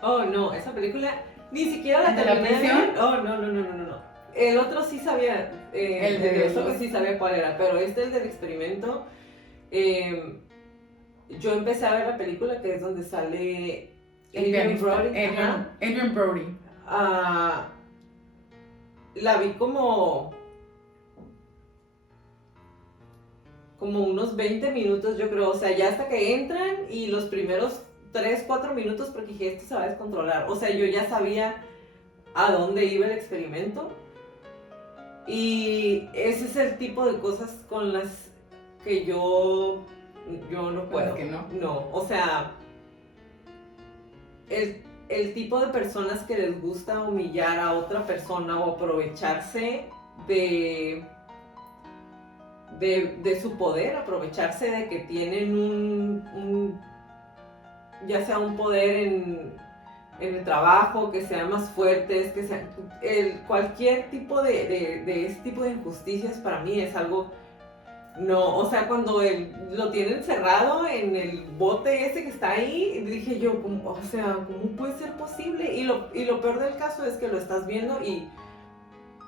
Oh, no, esa película ni siquiera la ¿El de la terminé. prisión? Oh, no. El otro sí sabía, El de eso sí sabía cuál era, pero el del experimento, yo empecé a ver la película que es donde sale Adrien Brody. La vi como unos 20 minutos, yo creo, o sea, ya hasta que entran y los primeros 3-4 minutos, porque dije, esto se va a descontrolar, o sea, yo ya sabía a dónde iba el experimento. Y ese es el tipo de cosas con las que yo no puedo. Que no. No, o sea, el tipo de personas que les gusta humillar a otra persona o aprovecharse de su poder, aprovecharse de que tienen ya sea un poder en el trabajo, que sean más fuertes, que sean cualquier tipo de este tipo de injusticias para mí es algo, no, o sea, cuando lo tienen cerrado en el bote ese que está ahí, dije yo, o sea, ¿cómo puede ser posible? Y lo peor del caso es que lo estás viendo y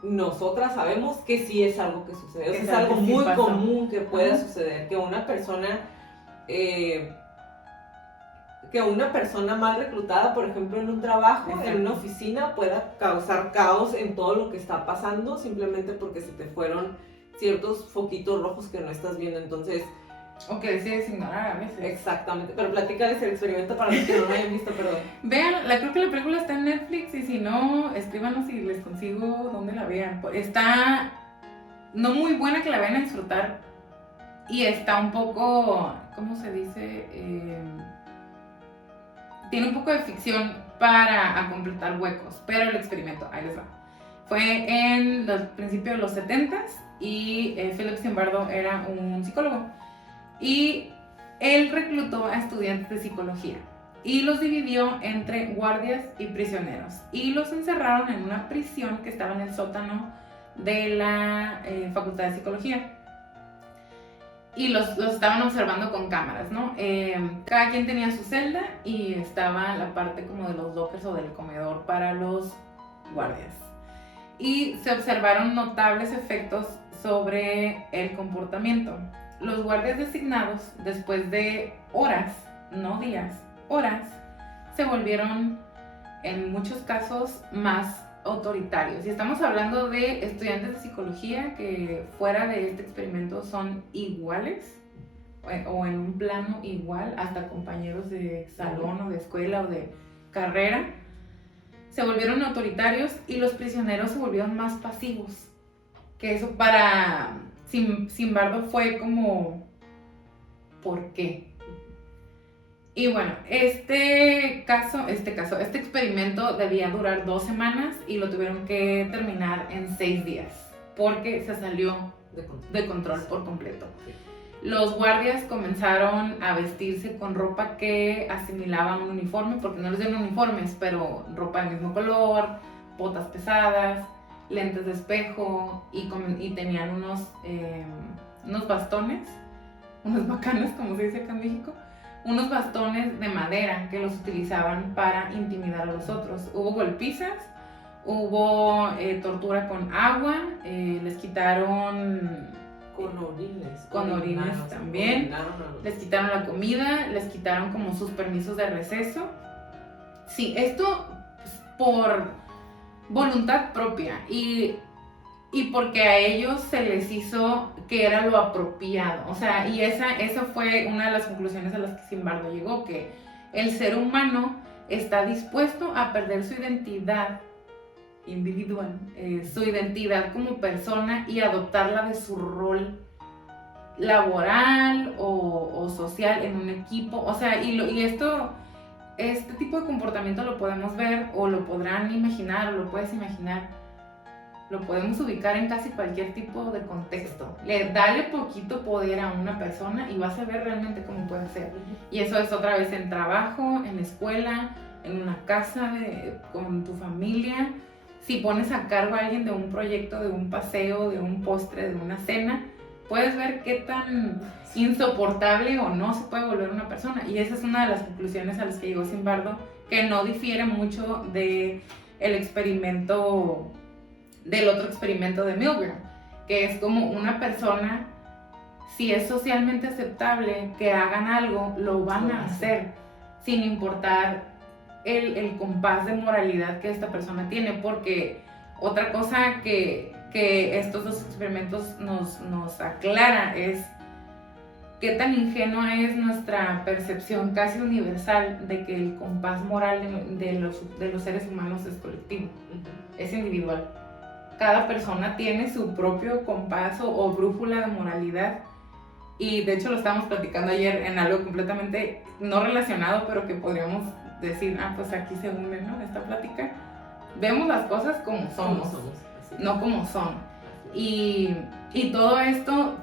nosotras sabemos que sí es algo que sucede, o sea, es algo muy común que pueda suceder, que una persona mal reclutada, por ejemplo, en un trabajo, en una oficina, pueda causar caos en todo lo que está pasando simplemente porque se te fueron ciertos foquitos rojos que no estás viendo, entonces... O que decides ignorar a veces. Exactamente, pero platícales el experimento para los que no lo hayan visto, perdón. Vean, creo que la película está en Netflix y si no, escríbanos y les consigo dónde la vean. Está no muy buena que la vayan a disfrutar y está un poco, ¿cómo se dice? Tiene un poco de ficción para completar huecos, pero el experimento, ahí les va. Fue en los principios de los 70s y Philip Zimbardo era un psicólogo y él reclutó a estudiantes de psicología y los dividió entre guardias y prisioneros y los encerraron en una prisión que estaba en el sótano de la Facultad de Psicología. Y los estaban observando con cámaras, ¿no? Cada quien tenía su celda y estaba la parte como de los lockers o del comedor para los guardias. Y se observaron notables efectos sobre el comportamiento. Los guardias designados, después de horas, no días, horas, se volvieron en muchos casos más autoritarios. Y estamos hablando de estudiantes de psicología que fuera de este experimento son iguales o en un plano igual, hasta compañeros de salón o de escuela o de carrera. Se volvieron autoritarios y los prisioneros se volvieron más pasivos. Que eso para Zimbardo fue como, ¿por qué? Y bueno, este experimento debía durar 2 semanas y lo tuvieron que terminar en 6 días porque se salió de control por completo. Los guardias comenzaron a vestirse con ropa que asimilaban un uniforme, porque no les dieron uniformes, pero ropa del mismo color, botas pesadas, lentes de espejo y tenían unos bastones, unas bacanas, como se dice acá en México, unos bastones de madera que los utilizaban para intimidar a los otros. Hubo golpizas, hubo tortura con agua, les quitaron... Con orines también. Les quitaron la comida, les quitaron como sus permisos de receso. Sí, esto por voluntad propia y porque a ellos se les hizo que era lo apropiado. O sea, y esa fue una de las conclusiones a las que Zimbardo llegó, que el ser humano está dispuesto a perder su identidad individual, su identidad como persona y adoptarla de su rol laboral o social en un equipo. O sea, este tipo de comportamiento lo podemos ver o lo podrán imaginar o lo puedes imaginar, lo podemos ubicar en casi cualquier tipo de contexto. Dale poquito poder a una persona y vas a ver realmente cómo puede ser. Y eso es otra vez en trabajo, en escuela, en una casa, con tu familia. Si pones a cargo a alguien de un proyecto, de un paseo, de un postre, de una cena, puedes ver qué tan insoportable o no se puede volver una persona. Y esa es una de las conclusiones a las que llegó Zimbardo, que no difiere mucho del otro experimento de Milgram, que es como una persona, si es socialmente aceptable que hagan algo, lo van a hacer, sin importar el compás de moralidad que esta persona tiene, porque otra cosa que estos dos experimentos nos aclara es qué tan ingenua es nuestra percepción casi universal de que el compás moral de los seres humanos es colectivo, es individual. Cada persona tiene su propio compás o brújula de moralidad. Y de hecho lo estábamos platicando ayer en algo completamente no relacionado, pero que podríamos decir, pues aquí se une, ¿no? Esta plática. Vemos las cosas como somos, no como son. Y todo esto,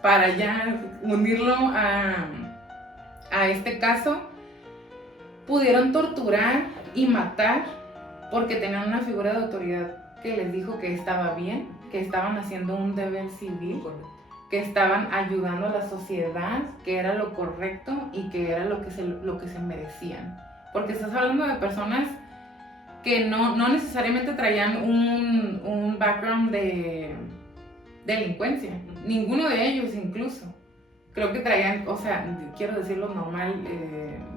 para ya unirlo a este caso, pudieron torturar y matar porque tenían una figura de autoridad que les dijo que estaba bien, que estaban haciendo un deber civil, que estaban ayudando a la sociedad, que era lo correcto y que era lo que se merecían. Porque estás hablando de personas que no necesariamente traían un background de delincuencia, ninguno de ellos incluso. Creo que traían, o sea, quiero decirlo normal,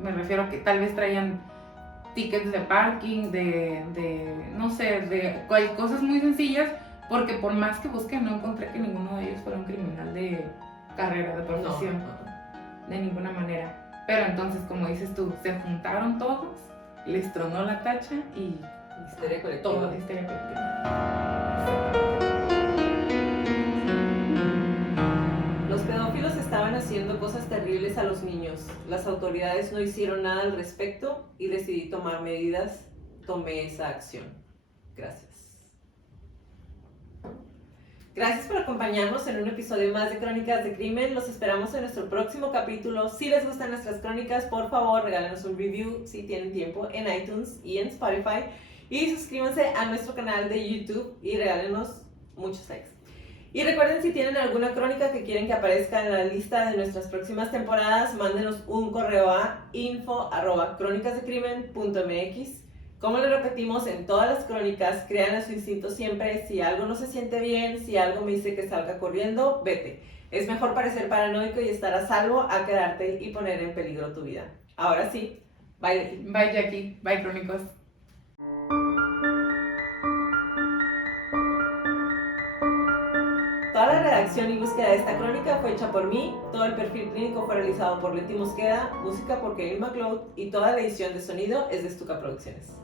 me refiero a que tal vez traían tickets de parking, no sé, de cosas muy sencillas, porque por más que busqué no encontré que ninguno de ellos fuera un criminal de carrera, de profesión, de ninguna manera. Pero entonces, como dices tú, se juntaron todos, les tronó la tacha y histeria colectiva. Todo, histeria colectiva. Los pedófilos estaban haciendo cosas terribles a los niños. Las autoridades no hicieron nada al respecto y decidí tomar medidas. Tomé esa acción. Gracias. Gracias por acompañarnos en un episodio más de Crónicas de Crimen. Los esperamos en nuestro próximo capítulo. Si les gustan nuestras crónicas, por favor, regálenos un review si tienen tiempo en iTunes y en Spotify. Y suscríbanse a nuestro canal de YouTube y regálenos muchos likes. Y recuerden, si tienen alguna crónica que quieren que aparezca en la lista de nuestras próximas temporadas, mándenos un correo a info@cronicasdecrimen.mx. Como les repetimos en todas las crónicas, crean a su instinto siempre. Si algo no se siente bien, si algo me dice que salga corriendo, vete. Es mejor parecer paranoico y estar a salvo a quedarte y poner en peligro tu vida. Ahora sí, bye. Bye Jackie, bye crónicos. Toda la redacción y búsqueda de esta crónica fue hecha por mí, todo el perfil clínico fue realizado por Leti Mosqueda, música por Kevin MacLeod y toda la edición de sonido es de Stuka Producciones.